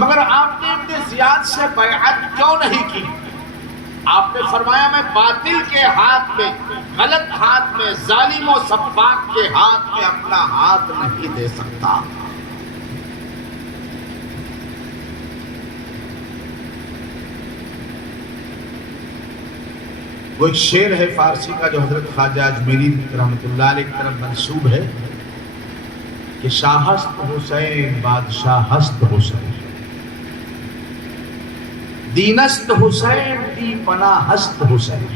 مگر آپ نے ابن زیاد سے بیعت کیوں نہیں کی؟ آپ نے فرمایا میں باطل کے ہاتھ میں، غلط ہاتھ میں، ظالم و سفاک کے ہاتھ میں اپنا ہاتھ نہیں دے سکتا۔ وہ ایک شعر ہے فارسی کا جو حضرت خواجہ اجمیری رحمۃ اللہ علیہ کی طرف منسوب ہے کہ شاہست حسین بادشاہ ہست حسین، دینست حسین دی پناہ ہست حسین۔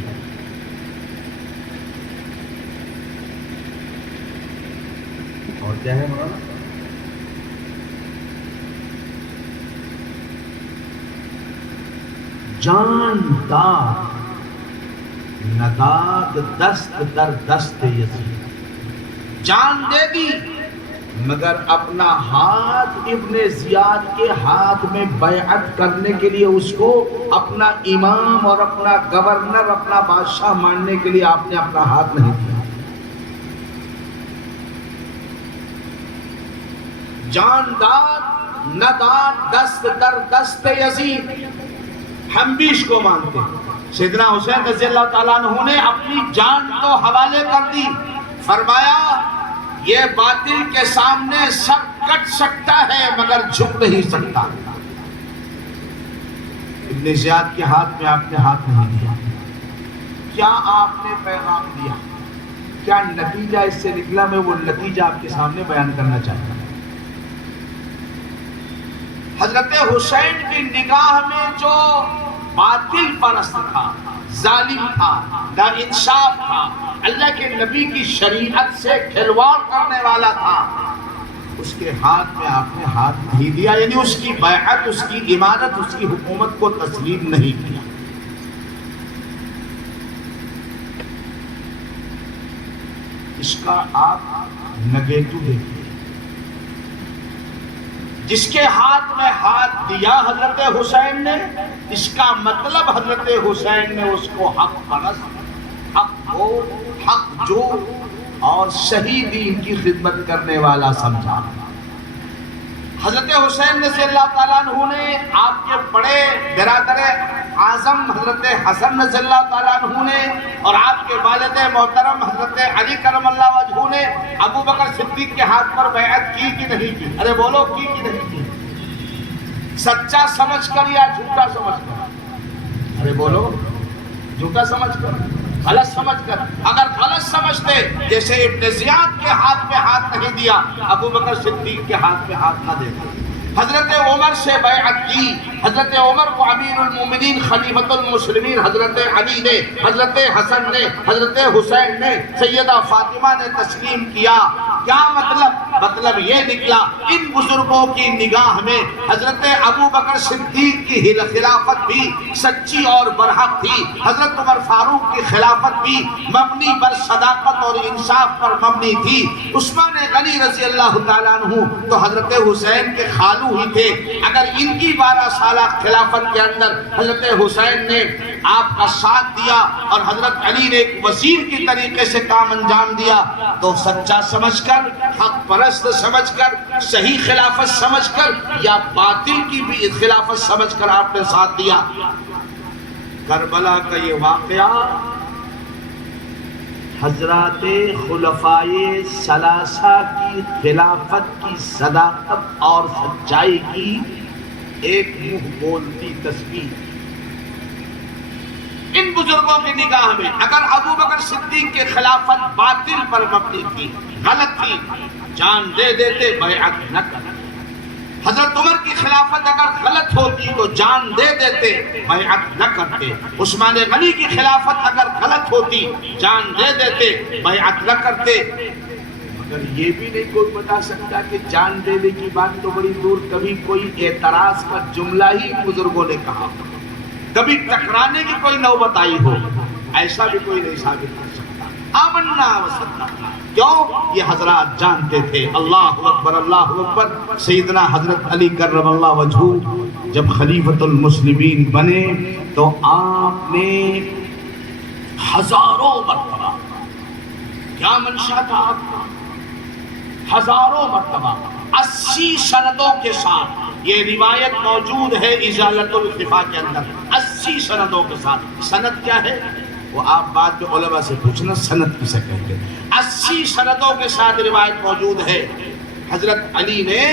اور کیا ہے مولانا؟ جان داد نداد دست در دست یزید، جان دے دی مگر اپنا ہاتھ ابن زیاد کے ہاتھ میں بیعت کرنے کے لیے، اس کو اپنا امام اور اپنا گورنر، اپنا بادشاہ ماننے کے لیے آپ نے اپنا ہاتھ نہیں دیا۔ جان داد نداد دست در دست یزید، ہم بھی اس کو مانتے ہیں۔ سیدنا حسین رضی اللہ تعالیٰ عنہ نے اپنی جان تو حوالے کر دی، فرمایا یہ باطل کے سامنے سب کٹ سکتا ہے مگر جھک نہیں سکتا۔ ابن زیاد کے ہاتھ میں آپ نے ہاتھ نہیں دیا، کیا آپ نے پیغام دیا؟ کیا نتیجہ اس سے نکلا؟ میں وہ نتیجہ آپ کے سامنے بیان کرنا چاہتا ہوں۔ حضرت حسین کی نگاہ میں جو باطل پرست تھا، ظالم تھا، ناانصاف تھا، اللہ کے نبی کی شریعت سے کھلواڑ کرنے والا تھا، اس کے ہاتھ میں آپ نے ہاتھ نہیں دیا، یعنی اس کی بیعت، اس کی امارت، اس کی حکومت کو تسلیم نہیں کیا۔ اس کا آپ نگیٹو دیکھیں، جس کے ہاتھ میں ہاتھ دیا حضرت حسین نے، اس کا مطلب حضرت حسین نے اس کو حق پرست، حق بول، حق جو اور صحیح دین کی خدمت کرنے والا سمجھا۔ حضرت حسین رضی اللہ تعالیٰ عنہ نے آپ کے بڑے برادر اعظم حضرت حسن رضی اللہ تعالیٰ عنہ نے اور آپ کے والد محترم حضرت علی کرم اللہ وجہہ نے ابو بکر صدیق کے ہاتھ پر بیعت کی کہ نہیں کی؟ ارے بولو، کی کہ نہیں کی؟ سچا سمجھ کر یا جھوٹا سمجھ کر؟ ارے بولو، جھوٹا سمجھ کر، غلط سمجھ کر؟ اگر غلط سمجھتے، جیسے ابن زیاد کے ہاتھ میں ہاتھ نہیں دیا، ابو بکر صدیق کے ہاتھ میں ہاتھ نہ دیتا۔ حضرت عمر سے بیعت کی، حضرت عمر کو امیر المومنین خلیفۃ المسلمین حضرت علی نے، حضرت حسن نے، حضرت حسین نے، سیدہ فاطمہ نے تسلیم کیا۔ کیا مطلب یہ نکلا ان بزرگوں کی نگاہ میں حضرت ابو بکر صدیق کی خلافت بھی سچی اور برحق تھی، حضرت عمر فاروق کی خلافت بھی مبنی بر صداقت اور انصاف پر مبنی تھی، عثمان غنی رضی اللہ تعالیٰ عنہ تو حضرت حسین کے خالو ہی تھے، اگر ان کی 12 سالہ خلافت کے اندر حضرت حسین نے آپ کا ساتھ دیا اور حضرت علی نے ایک وزیر کی طریقے سے کام انجام دیا تو سچا سمجھ کر، حق پرست سمجھ کر، صحیح خلافت سمجھ کر یا باطل کی بھی خلافت سمجھ کر آپ نے ساتھ دیا۔ کربلا کا یہ واقعہ حضرات خلفائے ثلاثہ کی خلافت کی صداقت اور سچائی کی ایک منہ بولتی تصویر۔ ان بزرگوں کی نگاہ میں اگر ابو بکر صدیق کے خلافت باطل پر مبنی تھی، غلط تھی، جان دے دیتے، بیعت نہ کرتے۔ حضرت عمر کی خلافت اگر غلط ہوتی تو جان دے دیتے، بیعت نہ کرتے۔ عثمان غنی کی خلافت اگر غلط ہوتی، جان دے دیتے، بیعت نہ کرتے۔ مگر یہ بھی نہیں کوئی بتا سکتا کہ جان دینے کی بات تو بڑی دور، کبھی کوئی اعتراض کا جملہ ہی بزرگوں نے کہا، کبھی ٹکرانے کی کوئی نوبت آئی ہو، ایسا بھی کوئی نہیں ثابت کر سکتا۔ آمنا وصدقنا، کیوں؟ یہ حضرات جانتے تھے۔ اللہ اکبر، اللہ اکبر۔ سیدنا حضرت علی کرم اللہ وجہہ جب خلیفۃ المسلمین بنے تو آپ نے ہزاروں مرتبہ، کیا منشا تھا آپ کا؟ ہزاروں مرتبہ 80 سندوں کے ساتھ، یہ روایت موجود ہے ازالۃ الخفا کے اندر، 80 سندوں کے ساتھ۔ سند کیا ہے وہ آپ بعد میں علماء سے پوچھنا، سند کسے کہتے ہیں۔ 80 سندوں کے ساتھ روایت موجود ہے۔ حضرت علی نے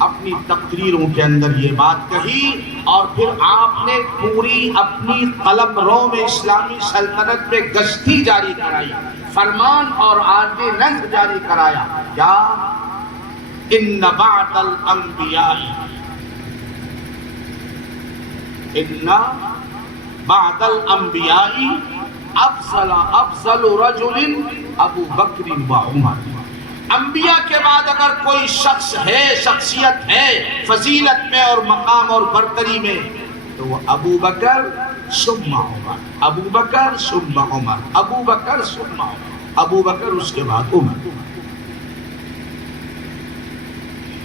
اپنی تقریروں کے اندر یہ بات کہی اور پھر آپ نے پوری اپنی قلمرو میں اسلامی سلطنت میں گشتی جاری کرائی، فرمان اور آرڈیننس جاری کرایا۔ کیا؟ ان بعد الانبیاء، ان بعد الانبیاء افضل رجل ابو بکر و عمر۔ انبیاء کے بعد اگر کوئی شخص ہے، شخصیت ہے فضیلت میں اور مقام اور برتری میں تو وہ ابو بکر ثم عمر، ابو بکر ثم عمر، ابو بکر ثم عمر، ابو بکر اس کے بعد عمر۔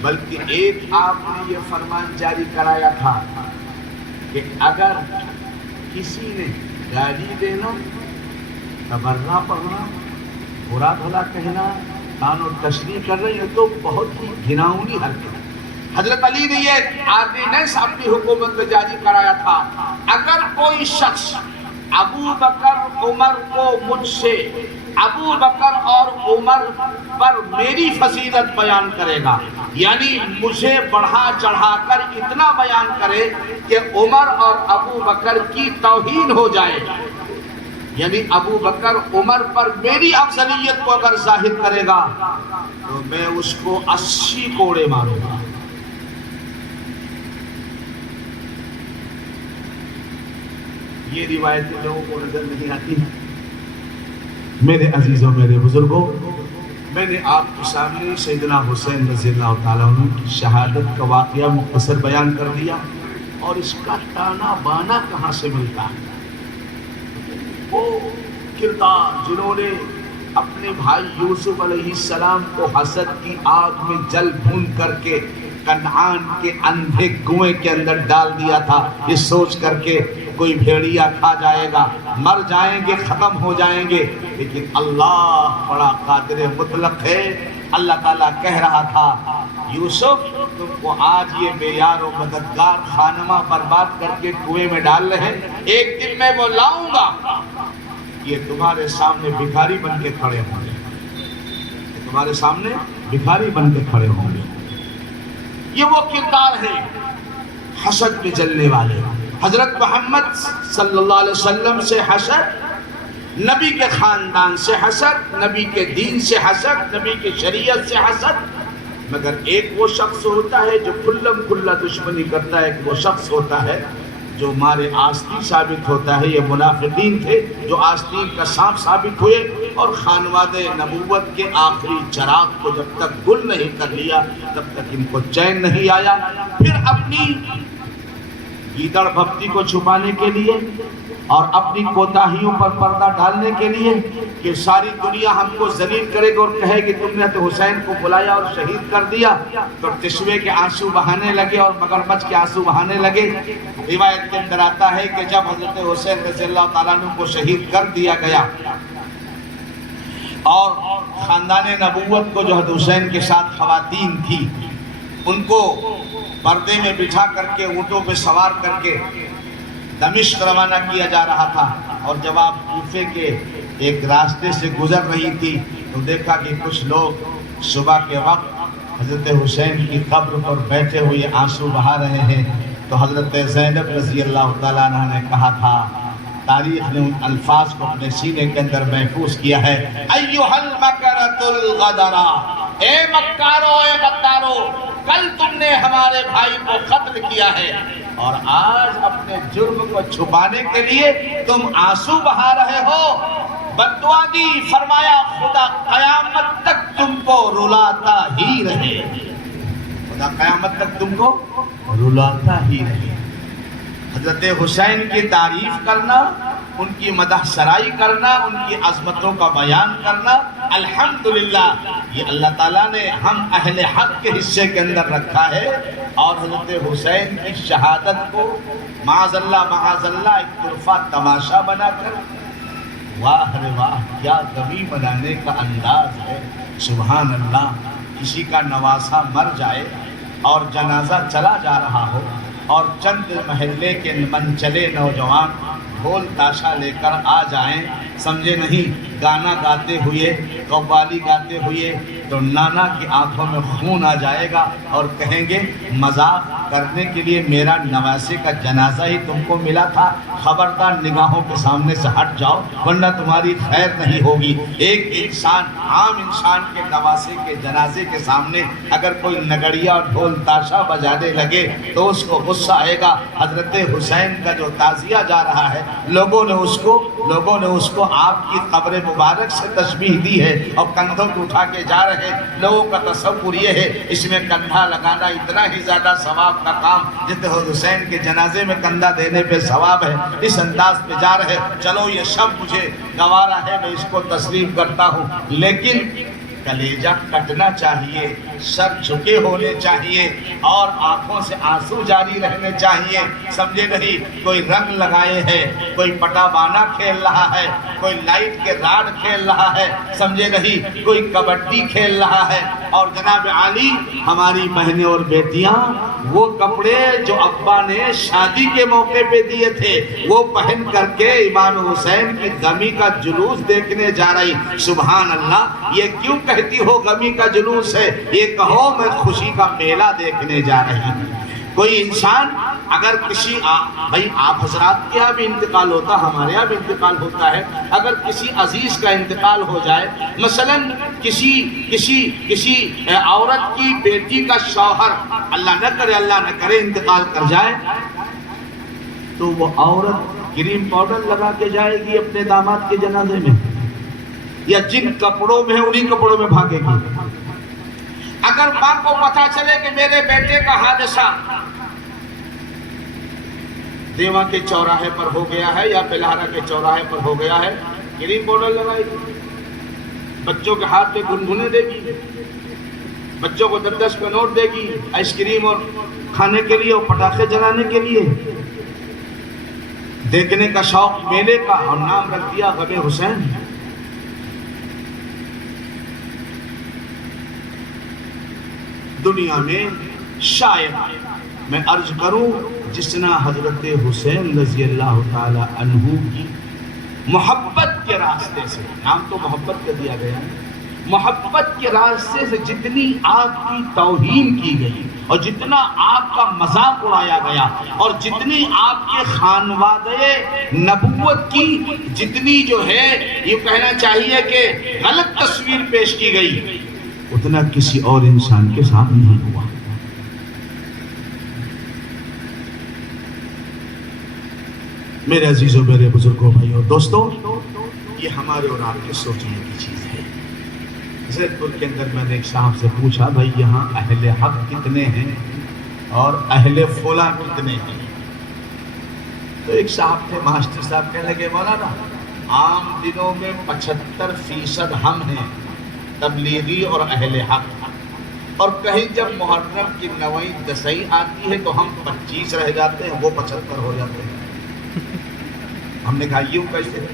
بلکہ ایک آپ نے یہ فرمان جاری کرایا تھا کہ اگر کسی نے گالی دینا، تبرہ پڑھنا، برا بھلا کہنا، کان و تشریح کر رہے ہیں تو بہت ہی گھناؤنی حرکت۔ حضرت علی نے یہ آرڈیننس اپنی حکومت میں جاری کرایا تھا، اگر کوئی شخص ابو بکر عمر کو مجھ سے، ابو بکر اور عمر پر میری فضیلت بیان کرے گا، یعنی مجھے بڑھا چڑھا کر اتنا بیان کرے کہ عمر اور ابو بکر کی توہین ہو جائے، یعنی ابو بکر عمر پر میری افضلیت کو اگر ظاہر کرے گا تو میں اس کو 80 کوڑے ماروں گا۔ یہ روایتیں لوگوں کو نظر نہیں آتی۔ میرے عزیزوں، میرے بزرگوں، میں نے آپ کے سامنے سیدنا حسین رضی اللہ تعالیٰ عنہ کی شہادت کا واقعہ مختصر بیان کر دیا، اور اس کا تانا بانا کہاں سے ملتا ہے۔ وہ کردار جنہوں نے اپنے بھائی یوسف علیہ السلام کو حسد کی آگ میں جل بھون کر کے کنعان کے اندھے کنویں کے اندر ڈال دیا تھا، یہ سوچ کر کے کوئی بھیڑیا کھا جائے گا، مر جائیں گے، ختم ہو جائیں گے، لیکن اللہ بڑا قادر مطلق ہے۔ اللہ تعالیٰ کہہ رہا تھا یوسف تم کو آج یہ بے یار و مددگار خانمہ برباد کر کے کنویں میں ڈال رہے ہیں، ایک دن میں وہ لاؤں گا، یہ تمہارے سامنے بھکاری بن کے کھڑے ہوں گے، تمہارے سامنے بھکاری بن کے کھڑے ہوں گے۔ یہ وہ کردار ہے حسد میں جلنے والے۔ حضرت محمد صلی اللہ علیہ وسلم سے حسد، نبی کے خاندان سے حسد، نبی کے دین سے حسد، نبی کے شریعت سے حسد، مگر ایک وہ شخص ہوتا ہے جو کلم کلا دشمنی کرتا ہے، ایک وہ شخص ہوتا ہے جو مارے آستین ثابت ہوتا ہے یہ منافقین تھے جو آستین کا سانپ ثابت ہوئے، اور خانوادہ نبوت کے آخری چراغ کو جب تک گل نہیں کر لیا تب تک ان کو چین نہیں آیا۔ پھر اپنی گیدڑ بھکتی کو چھپانے کے لیے اور اپنی کوتاہیوں پر پردہ ڈالنے کے لیے کہ ساری دنیا ہم کو ذلیل کرے گا اور کہے کہ تم نے تو حسین کو بلایا اور شہید کر دیا، تو تشوے کے آنسو بہانے لگے اور مگرمچھ کے آنسو بہانے لگے۔ روایت کے اندر آتا ہے کہ جب حضرت حسین رضی اللہ تعالیٰ عنہ کو شہید کر دیا گیا اور خاندان نبوت کو جو حضرت حسین کے ساتھ خواتین تھی ان کو پردے میں بٹھا کر کے اونٹوں پہ سوار کر کے دمشق روانہ کیا جا رہا تھا، اور جب آپ کوفے کے ایک راستے سے گزر رہی تھی تو دیکھا کہ کچھ لوگ صبح کے وقت حضرت حسین کی قبر پر بیٹھے ہوئے آنسو بہا رہے ہیں۔ تو حضرت زینب رضی اللہ تعالیٰ عنہ نے کہا تھا، تاریخ نے ان الفاظ کو اپنے سینے کے اندر محفوظ کیا ہے، ایھا المکرۃ الغدرا، اے مکارو، اے غدارو، کل تم نے ہمارے بھائی کو قتل کیا ہے اور آج اپنے جرم کو چھپانے کے لیے تم آنسو بہا رہے ہو۔ بد دعا دی، فرمایا خدا قیامت تک تم کو رلاتا ہی رہے، خدا قیامت تک تم کو رلاتا ہی رہے۔ حضرت حسین کی تعریف کرنا، ان کی مدح سرائی کرنا، ان کی عظمتوں کا بیان کرنا، الحمدللہ یہ اللہ تعالیٰ نے ہم اہل حق کے حصے کے اندر رکھا ہے، اور حضرت حسین کی شہادت کو معاذ اللہ ایک طرفہ تماشا بنا کر، واہ رے واہ کیا غمی منانے کا انداز ہے، سبحان اللہ۔ کسی کا نواسہ مر جائے اور جنازہ چلا جا رہا ہو اور چند محلے کے منچلے نوجوان ڈھول تاشا لے کر آ جائیں، سمجھے نہیں، گانا گاتے ہوئے، قوالی گاتے ہوئے، تو نانا کی آنکھوں میں خون آ جائے گا اور کہیں گے مذاق کرنے کے لیے میرا نواسے کا جنازہ ہی تم کو ملا تھا، خبردار نگاہوں کے سامنے سے ہٹ جاؤ ورنہ تمہاری خیر نہیں ہوگی۔ ایک انسان، عام انسان کے نواسے کے جنازے کے سامنے اگر کوئی نگڑیا اور ڈھول تاشا بجانے لگے تو اس کو غصہ آئے گا۔ حضرت حسین کا جو تعزیہ جا رہا ہے، لوگوں نے اس کو آپ کی قبر مبارک سے تشبیہ دی ہے اور کندھوں کو اٹھا کے جا رہے ہیں۔ لوگوں کا تصور یہ ہے اس میں کندھا لگانا اتنا ہی زیادہ ثواب کا کام جتنے حسین کے جنازے میں کندھا دینے پہ ثواب ہے، اس انداز پہ جا رہے۔ چلو یہ شب مجھے گوارا ہے، میں اس کو تسلیم کرتا ہوں، لیکن کلیجہ کٹنا چاہیے، سر جھکے ہونے چاہیے اور آنکھوں سے آنسو جاری رہنے چاہیے، سمجھے نہیں۔ کوئی رنگ لگائے ہے، کوئی پٹا بانا کھیل رہا ہے، کوئی لائٹ کے راڈ کھیل رہا ہے، سمجھے نہیں، کوئی کبڈی کھیل رہا ہے، اور جناب عالی ہماری بہنیں اور بیٹیاں وہ کپڑے جو ابا نے شادی کے موقع پہ دیے تھے وہ پہن کر کے امام حسین کی غمی کا جلوس دیکھنے جا رہی۔ سبحان اللہ، یہ کیوں کہتی ہو غمی کا جلوس ہے؟ یہ کہو میں خوشی کا میلہ دیکھنے جا رہی ہوں۔ کوئی انسان اگر کسی بھائی آپ حضرات کے یہاں بھی انتقال ہوتا، ہمارے یہاں بھی انتقال ہوتا ہے، اگر کسی عزیز کا انتقال ہو جائے، مثلا کسی عورت کی بیٹی کا شوہر اللہ نہ کرے انتقال کر جائے، تو وہ عورت کریم پاؤڈر لگا کے جائے گی اپنے داماد کے جنازے میں، یا جن کپڑوں میں ہے انہی کپڑوں میں بھاگے گی؟ اگر ماں کو پتہ چلے کہ میرے بیٹے کا حادثہ دیوا کے چوراہے پر ہو گیا ہے یا بلہارا کے چوراہے پر ہو گیا ہے، کریم پاؤڈر لگائے گی، بچوں کے ہاتھ میں گنگنے دے گی، بچوں کو 10 کا نوٹ دے گی آئس کریم اور کھانے کے لیے اور پٹاخے جلانے کے لیے، دیکھنے کا شوق میلے کا، اور نام رکھ دیا غم حسین۔ دنیا میں شاید میں عرض کروں جتنا حضرت حسین رضی اللہ تعالی عنہ کی محبت کے راستے سے، نام تو محبت کا دیا گیا ہے، محبت کے راستے سے جتنی آپ کی توہین کی گئی اور جتنا آپ کا مذاق اڑایا گیا اور جتنی آپ کے خانوادہ نبوت کی جتنی جو ہے یہ کہنا چاہیے کہ غلط تصویر پیش کی گئی، اتنا کسی اور انسان کے ساتھ نہیں ہوا۔ میرے عزیزوں، میرے بزرگوں، بھائیوں، دوستوں، یہ ہمارے اور آپ کے سوچنے کی چیز ہے۔ زید پور کے اندر میں نے ایک صاحب سے پوچھا، بھائی یہاں اہل حق کتنے ہیں اور اہل فلاں کتنے ہیں؟ تو ایک صاحب تھے، ماسٹر صاحب، کہنے لگے مولانا عام دنوں میں 75% ہم ہیں تبلیغی اور اہل حق، اور کہیں جب محرم کی 9ویں 10ویں آتی ہے تو ہم 25 رہ جاتے ہیں، وہ 75 ہو جاتے ہیں۔ ہم نے کہا یوں کیسے؟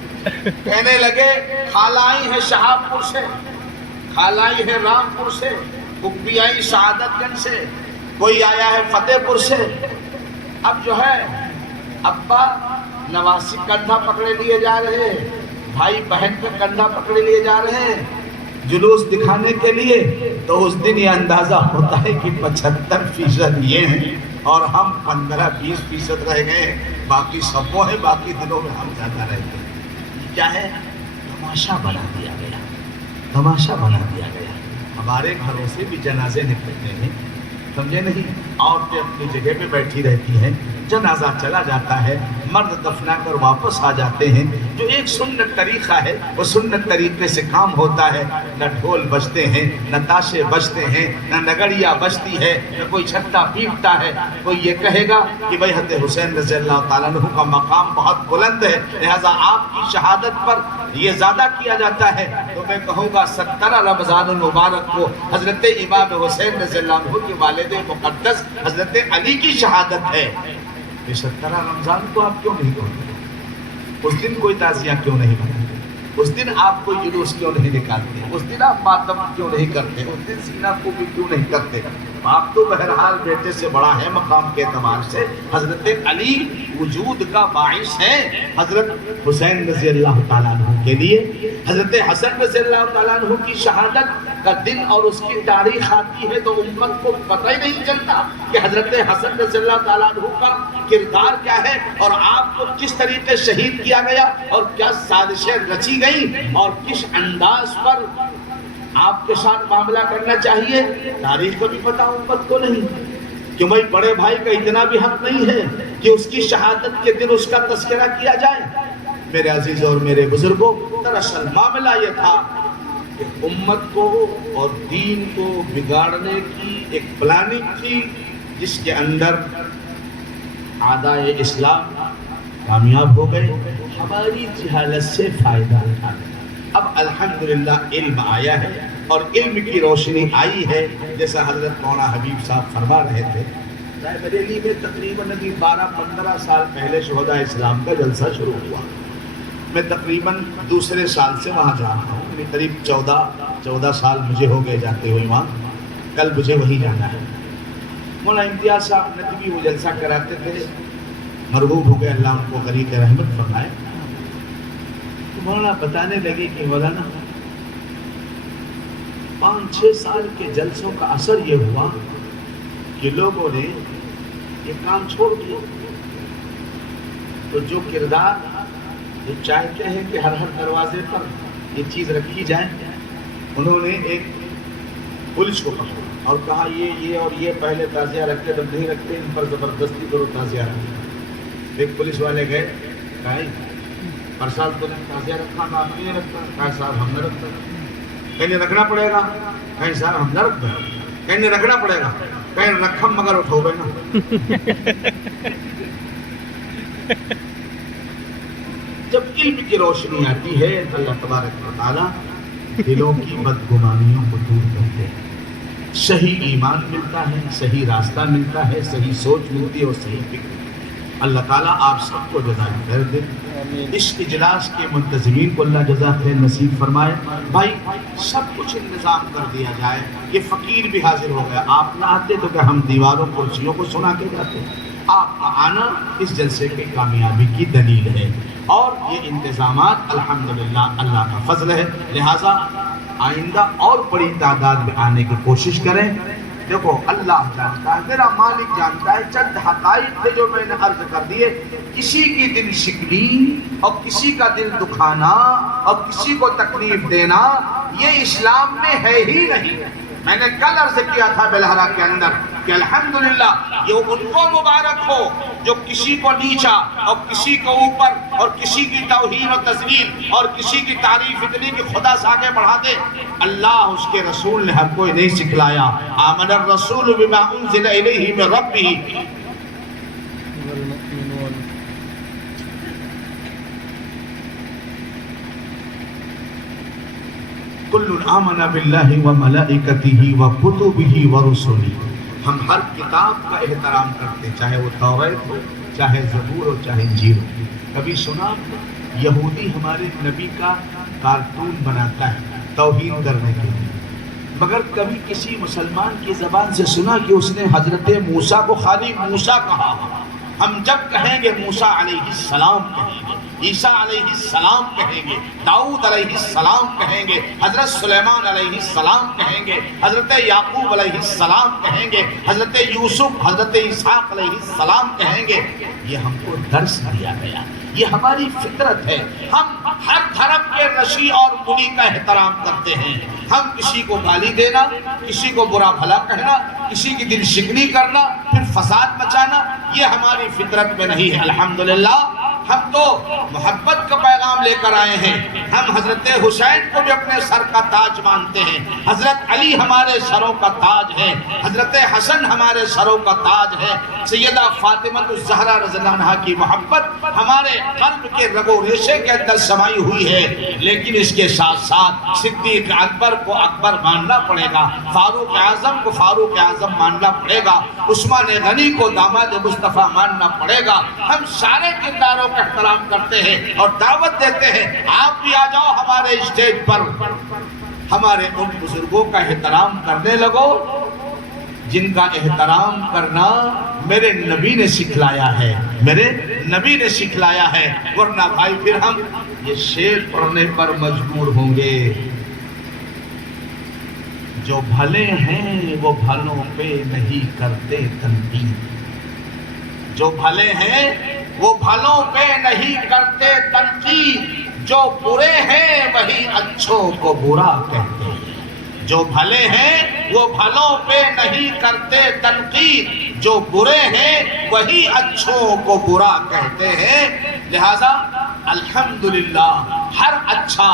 کہنے لگے خالائی ہے شہاب پور سے، خالائی ہے رام پور سے، کبی آئی سعادت گنج سے، کوئی آیا ہے فتح پور سے۔ اب جو ہے ابا نواسی کندھا پکڑے لیے جا رہے ہیں، بھائی بہن کا کندھا پکڑے لیے جا رہے ہیں جلوس دکھانے کے لیے، تو اس دن یہ اندازہ ہوتا ہے کہ 75% یہ ہیں اور ہم 15-20% رہ گئے ہیں، باقی سب وہ ہے، باقی دنوں میں ہم زیادہ رہتے ہیں۔ کیا ہے؟ تماشا بنا دیا گیا، تماشا بنا دیا گیا۔ ہمارے گھروں سے بھی جنازے نکلتے ہیں، سمجھے نہیں؟ عورتیں اپنی جگہ پہ بیٹھی رہتی ہیں، جنازہ چلا جاتا ہے، مرد دفنا کر واپس آ جاتے ہیں۔ جو ایک سنت طریقہ ہے، وہ سنت طریقے سے کام ہوتا ہے۔ نہ ڈھول بجتے ہیں، نہ تاشے بجتے ہیں، نہ نگڑیاں بجتی ہے، نہ کوئی چھٹا پیٹتا ہے۔ کوئی یہ کہے گا کہ بھائی حضرت حسین رضی اللہ تعالیٰ عنہ کا مقام بہت بلند ہے، لہذا آپ کی شہادت پر یہ زیادہ کیا جاتا ہے، تو میں کہوں گا 17 رمضان المبارک کو حضرت امام حسین رضی اللہ عنہ کے والد مقدس حضرت علی کی شہادت ہے۔ یہ 17 رمضان کو آپ کیوں نہیں کرتے؟ اس دن کوئی تعزیہ کیوں نہیں مناتے؟ اس دن آپ کوئی جلوس کیوں نہیں نکالتے؟ اس دن آپ ماتم کیوں نہیں کرتے؟ اس دن سینہ کو بھی کیوں نہیں کرتے؟ آپ تو بہرحال بیٹے سے بڑا ہے مقام کے اعتبار سے، حضرت علی وجود کا باعث ہے۔ حضرت حسین رضی اللہ تعالیٰ عنہ کے لیے حضرت حسن رضی اللہ تعالیٰ عنہ کی شہادت کا دن اور اس کی تاریخ آتی ہے تو امت کو پتہ ہی نہیں چلتا کہ حضرت حسن رضی اللہ تعالیٰ عنہ کا کردار کیا ہے اور آپ کو کس طریقے شہید کیا گیا اور کیا سازشیں رچی گئی اور کس انداز پر آپ کے ساتھ معاملہ کرنا چاہیے، تاریخ کا بھی پتہ امت کو نہیں۔ کہ بھائی بڑے بھائی کا اتنا بھی حق نہیں ہے کہ اس کی شہادت کے دن اس کا تذکرہ کیا جائے۔ میرے عزیز اور میرے بزرگوں، دراصل معاملہ یہ تھا کہ امت کو اور دین کو بگاڑنے کی ایک پلاننگ تھی، جس کے اندر اعدائے اسلام کامیاب ہو گئے، ہماری جہالت سے فائدہ اٹھانے۔ اب الحمدللہ علم آیا ہے اور علم کی روشنی آئی ہے، جیسا حضرت مولانا حبیب صاحب فرما رہے تھے۔ رائے بریلی میں تقریباً 12-15 سال پہلے شہداء اسلام کا جلسہ شروع ہوا۔ میں تقریباً دوسرے سال سے وہاں جا رہا ہوں، یعنی قریب 14 سال مجھے ہو گئے جاتے ہوئے وہاں۔ کل مجھے وہیں جانا ہے۔ مولانا امتیاز صاحب ندوی وہ جلسہ کراتے تھے، مرحوم ہو گئے، اللہ ان کو غریق رحمت فرمائے۔ تو مولانا بتانے لگے کہ مولانا 5-6 سال کے جلسوں کا اثر یہ ہوا کہ لوگوں نے یہ کام چھوڑ دیا، تو جو کردار یہ چاہتے ہیں کہ ہر دروازے پر یہ چیز رکھی جائے، انہوں نے ایک پولیس کو پکڑا اور کہا یہ اور یہ پہلے تعزیہ رکھتے، جب نہیں رکھتے ان پر زبردستی کرو تعزیہ رکھتے۔ ایک پولیس والے گئے، کہا ہر سال تو نے تعزیہ رکھا، آپ نہیں رکھتا؟ کہا صاحب ہم نہ رکھتے۔ کہیں رکھنا پڑے گا؟ کہیں صاحب ہم نہ رکھتے۔ کہیں رکھنا پڑے گا؟ کہیں رکھم مگر اٹھو گے نا۔ جب علم کی روشنی آتی ہے، اللہ تبارک و تعالیٰ دلوں کی بدگمانیوں کو دور کرتے ہیں، صحیح ایمان ملتا ہے، صحیح راستہ ملتا ہے، صحیح سوچ ملتی ہے اور صحیح فکر ملتی ہے۔ اللہ تعالیٰ آپ سب کو جزائے خیر دے۔ اس اجلاس کے منتظمین کو اللہ جزائے خیر نصیب فرمائے۔ بھائی سب کچھ انتظام کر دیا جائے، یہ فقیر بھی حاضر ہو گیا، آپ نہ آتے تو کہ ہم دیواروں کرسیوں کو سنا کے جاتے ہیں۔ آپ کا آنا اس جلسے کی کامیابی کی دلیل ہے، اور یہ انتظامات الحمدللہ اللہ کا فضل ہے، لہٰذا آئندہ اور بڑی تعداد میں آنے کی کوشش کریں۔ دیکھو اللہ جانتا ہے، میرا مالک جانتا ہے، چند حقائق تھے جو میں نے عرض کر دیے۔ کسی کی دل شکنی اور کسی کا دل دکھانا اور کسی کو تکلیف دینا یہ اسلام میں ہے ہی نہیں۔ میں نے کل عرض کیا تھا بلہرہ کے اندر کہ الحمدللہ یہ ان کو مبارک ہو جو کسی کو نیچا اور کسی کو اوپر اور کسی کی توہین و تذلیل اور کسی کی تعریف اتنی کہ خدا سے آگے بڑھا دے، اللہ اس کے رسول نے ہم کو نہیں سکھلایا۔ آمن الرسول بما انزل الیہ من ربہ، کل آمن باللہ وملائکتہ وکتبہ ورسلہ۔ ہم ہر کتاب کا احترام کرتے، چاہے وہ توریت ہو، چاہے زبور ہو، چاہے انجیل ہو۔ کبھی سنا یہودی ہمارے نبی کا کارٹون بناتا ہے توہین کرنے کے لیے، مگر کبھی کسی مسلمان کی زبان سے سنا کہ اس نے حضرت موسیٰ کو خالی موسیٰ کہا؟ ہم جب کہیں گے موسیٰ علیہ السلام کہیں گے، عیسیٰ علیہ السلام کہیں گے، داؤد علیہ السلام کہیں گے، حضرت سلیمان علیہ السلام کہیں گے، حضرت یعقوب علیہ السلام کہیں گے، حضرت یوسف، حضرت اسحاق علیہ السلام کہیں گے۔ یہ ہم کو درس دیا گیا، یہ ہماری فطرت ہے۔ ہم ہر دھرم کے رشی اور منی کا احترام کرتے ہیں۔ ہم کسی کو گالی دینا، کسی کو برا بھلا کہنا، کسی کی دل شکنی کرنا، پھر فساد مچانا، یہ ہماری فطرت میں نہیں ہے۔ الحمدللہ ہم تو محبت کا پیغام لے کر آئے ہیں۔ ہم حضرت حسین کو بھی اپنے سر کا تاج مانتے ہیں، حضرت علی ہمارے سروں کا تاج ہے، حضرت حسن ہمارے سروں کا تاج ہے، سیدہ فاطمہ الزہرا رضی اللہ عنہا کی محبت ہمارے قلب کے رگ و ریشے کے اندر سمائی ہوئی ہے۔ لیکن اس کے ساتھ ساتھ صدیق اکبر کو اکبر ماننا پڑے گا، فاروق اعظم کو فاروق اعظم ماننا پڑے گا، عثمان غنی کو داماد مصطفیٰ ماننا پڑے گا۔ ہم سارے کرداروں کا احترام کرتے ہیں اور دعوت دیتے ہیں، آپ بھی آ جاؤ ہمارے اسٹیج پر، ہمارے ان بزرگوں کا احترام کرنے لگو جن کا احترام کرنا میرے نبی نے سکھلایا ہے، میرے نبی نے سکھلایا ہے۔ ورنہ بھائی پھر ہم یہ شعر پڑھنے پر مجبور ہوں گے، جو بھلے ہیں وہ بھلوں پہ نہیں کرتے تنقید، جو بھلے ہیں وہ بھلوں پہ نہیں کرتے تنقید، جو برے ہیں وہی اچھوں کو برا کہتے ہیں، جو بھلے ہیں وہ بھلوں پہ نہیں کرتے تنقید، جو برے ہیں وہی اچھوں کو برا کہتے ہیں۔ لہذا الحمدللہ ہر اچھا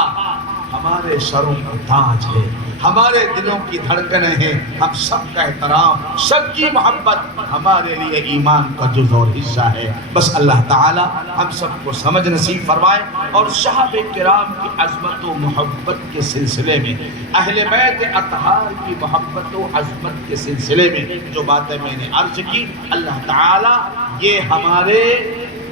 ہمارے سروں کا تاج ہے، ہمارے دلوں کی دھڑکنیں ہیں، ہم سب کا احترام، سب کی محبت ہمارے لیے ایمان کا جز اور حصہ ہے۔ بس اللہ تعالی ہم سب کو سمجھ نصیب فرمائے، اور صحابہ کرام کی عظمت و محبت کے سلسلے میں، اہل بیت اطہار کی محبت و عظمت کے سلسلے میں جو باتیں میں نے عرض کی، اللہ تعالی یہ ہمارے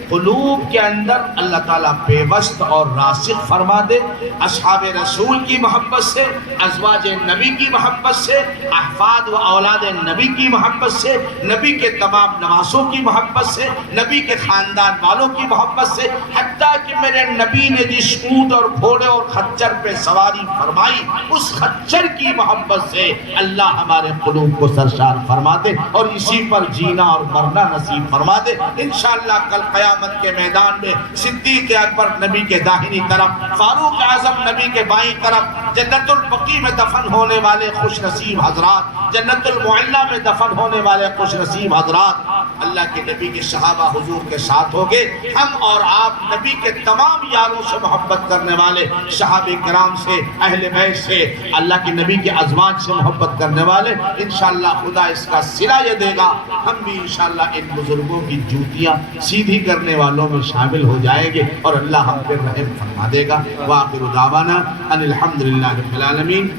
قلوب کے اندر اللہ تعالیٰ پیوست اور راسخ فرما دے۔ اصحاب رسول کی محبت سے، ازواج نبی کی محبت سے، احفاد و اولاد نبی کی محبت سے، نبی کے تمام نواسوں کی محبت سے، نبی کے خاندان والوں کی محبت سے، حتیٰ کہ میرے نبی نے جس اونٹ اور گھوڑے اور خچر پہ سواری فرمائی اس خچر کی محبت سے اللہ ہمارے قلوب کو سرشار فرما دے اور اسی پر جینا اور مرنا نصیب فرما دے۔ انشاءاللہ کل قیامت کے میدان میں صدیق اکبر نبی کے داہنی طرف، فاروق اعظم نبی کے بائیں طرف، جنت البقیع میں دفن ہونے والے خوش نصیب حضرات، جنت المعلیٰ میں دفن ہونے والے خوش نصیب حضرات اللہ کے نبی کے صحابہ حضور کے ساتھ ہوگے۔ ہم اور آپ نبی کے تمام یاروں سے محبت کرنے والے، صحابہ کرام سے، اہل بیت سے، اللہ کے نبی کے ازواج سے محبت کرنے والے، انشاءاللہ خدا اس کا صلہ یہ دے گا، ہم بھی انشاءاللہ ان بزرگوں کی جوتیاں سیدھی کرنے والوں میں شامل ہو جائیں گے اور اللہ ہم پر رحم فرما دے گا۔ وآخر دعوانا ان الحمدللہ رب العالمین۔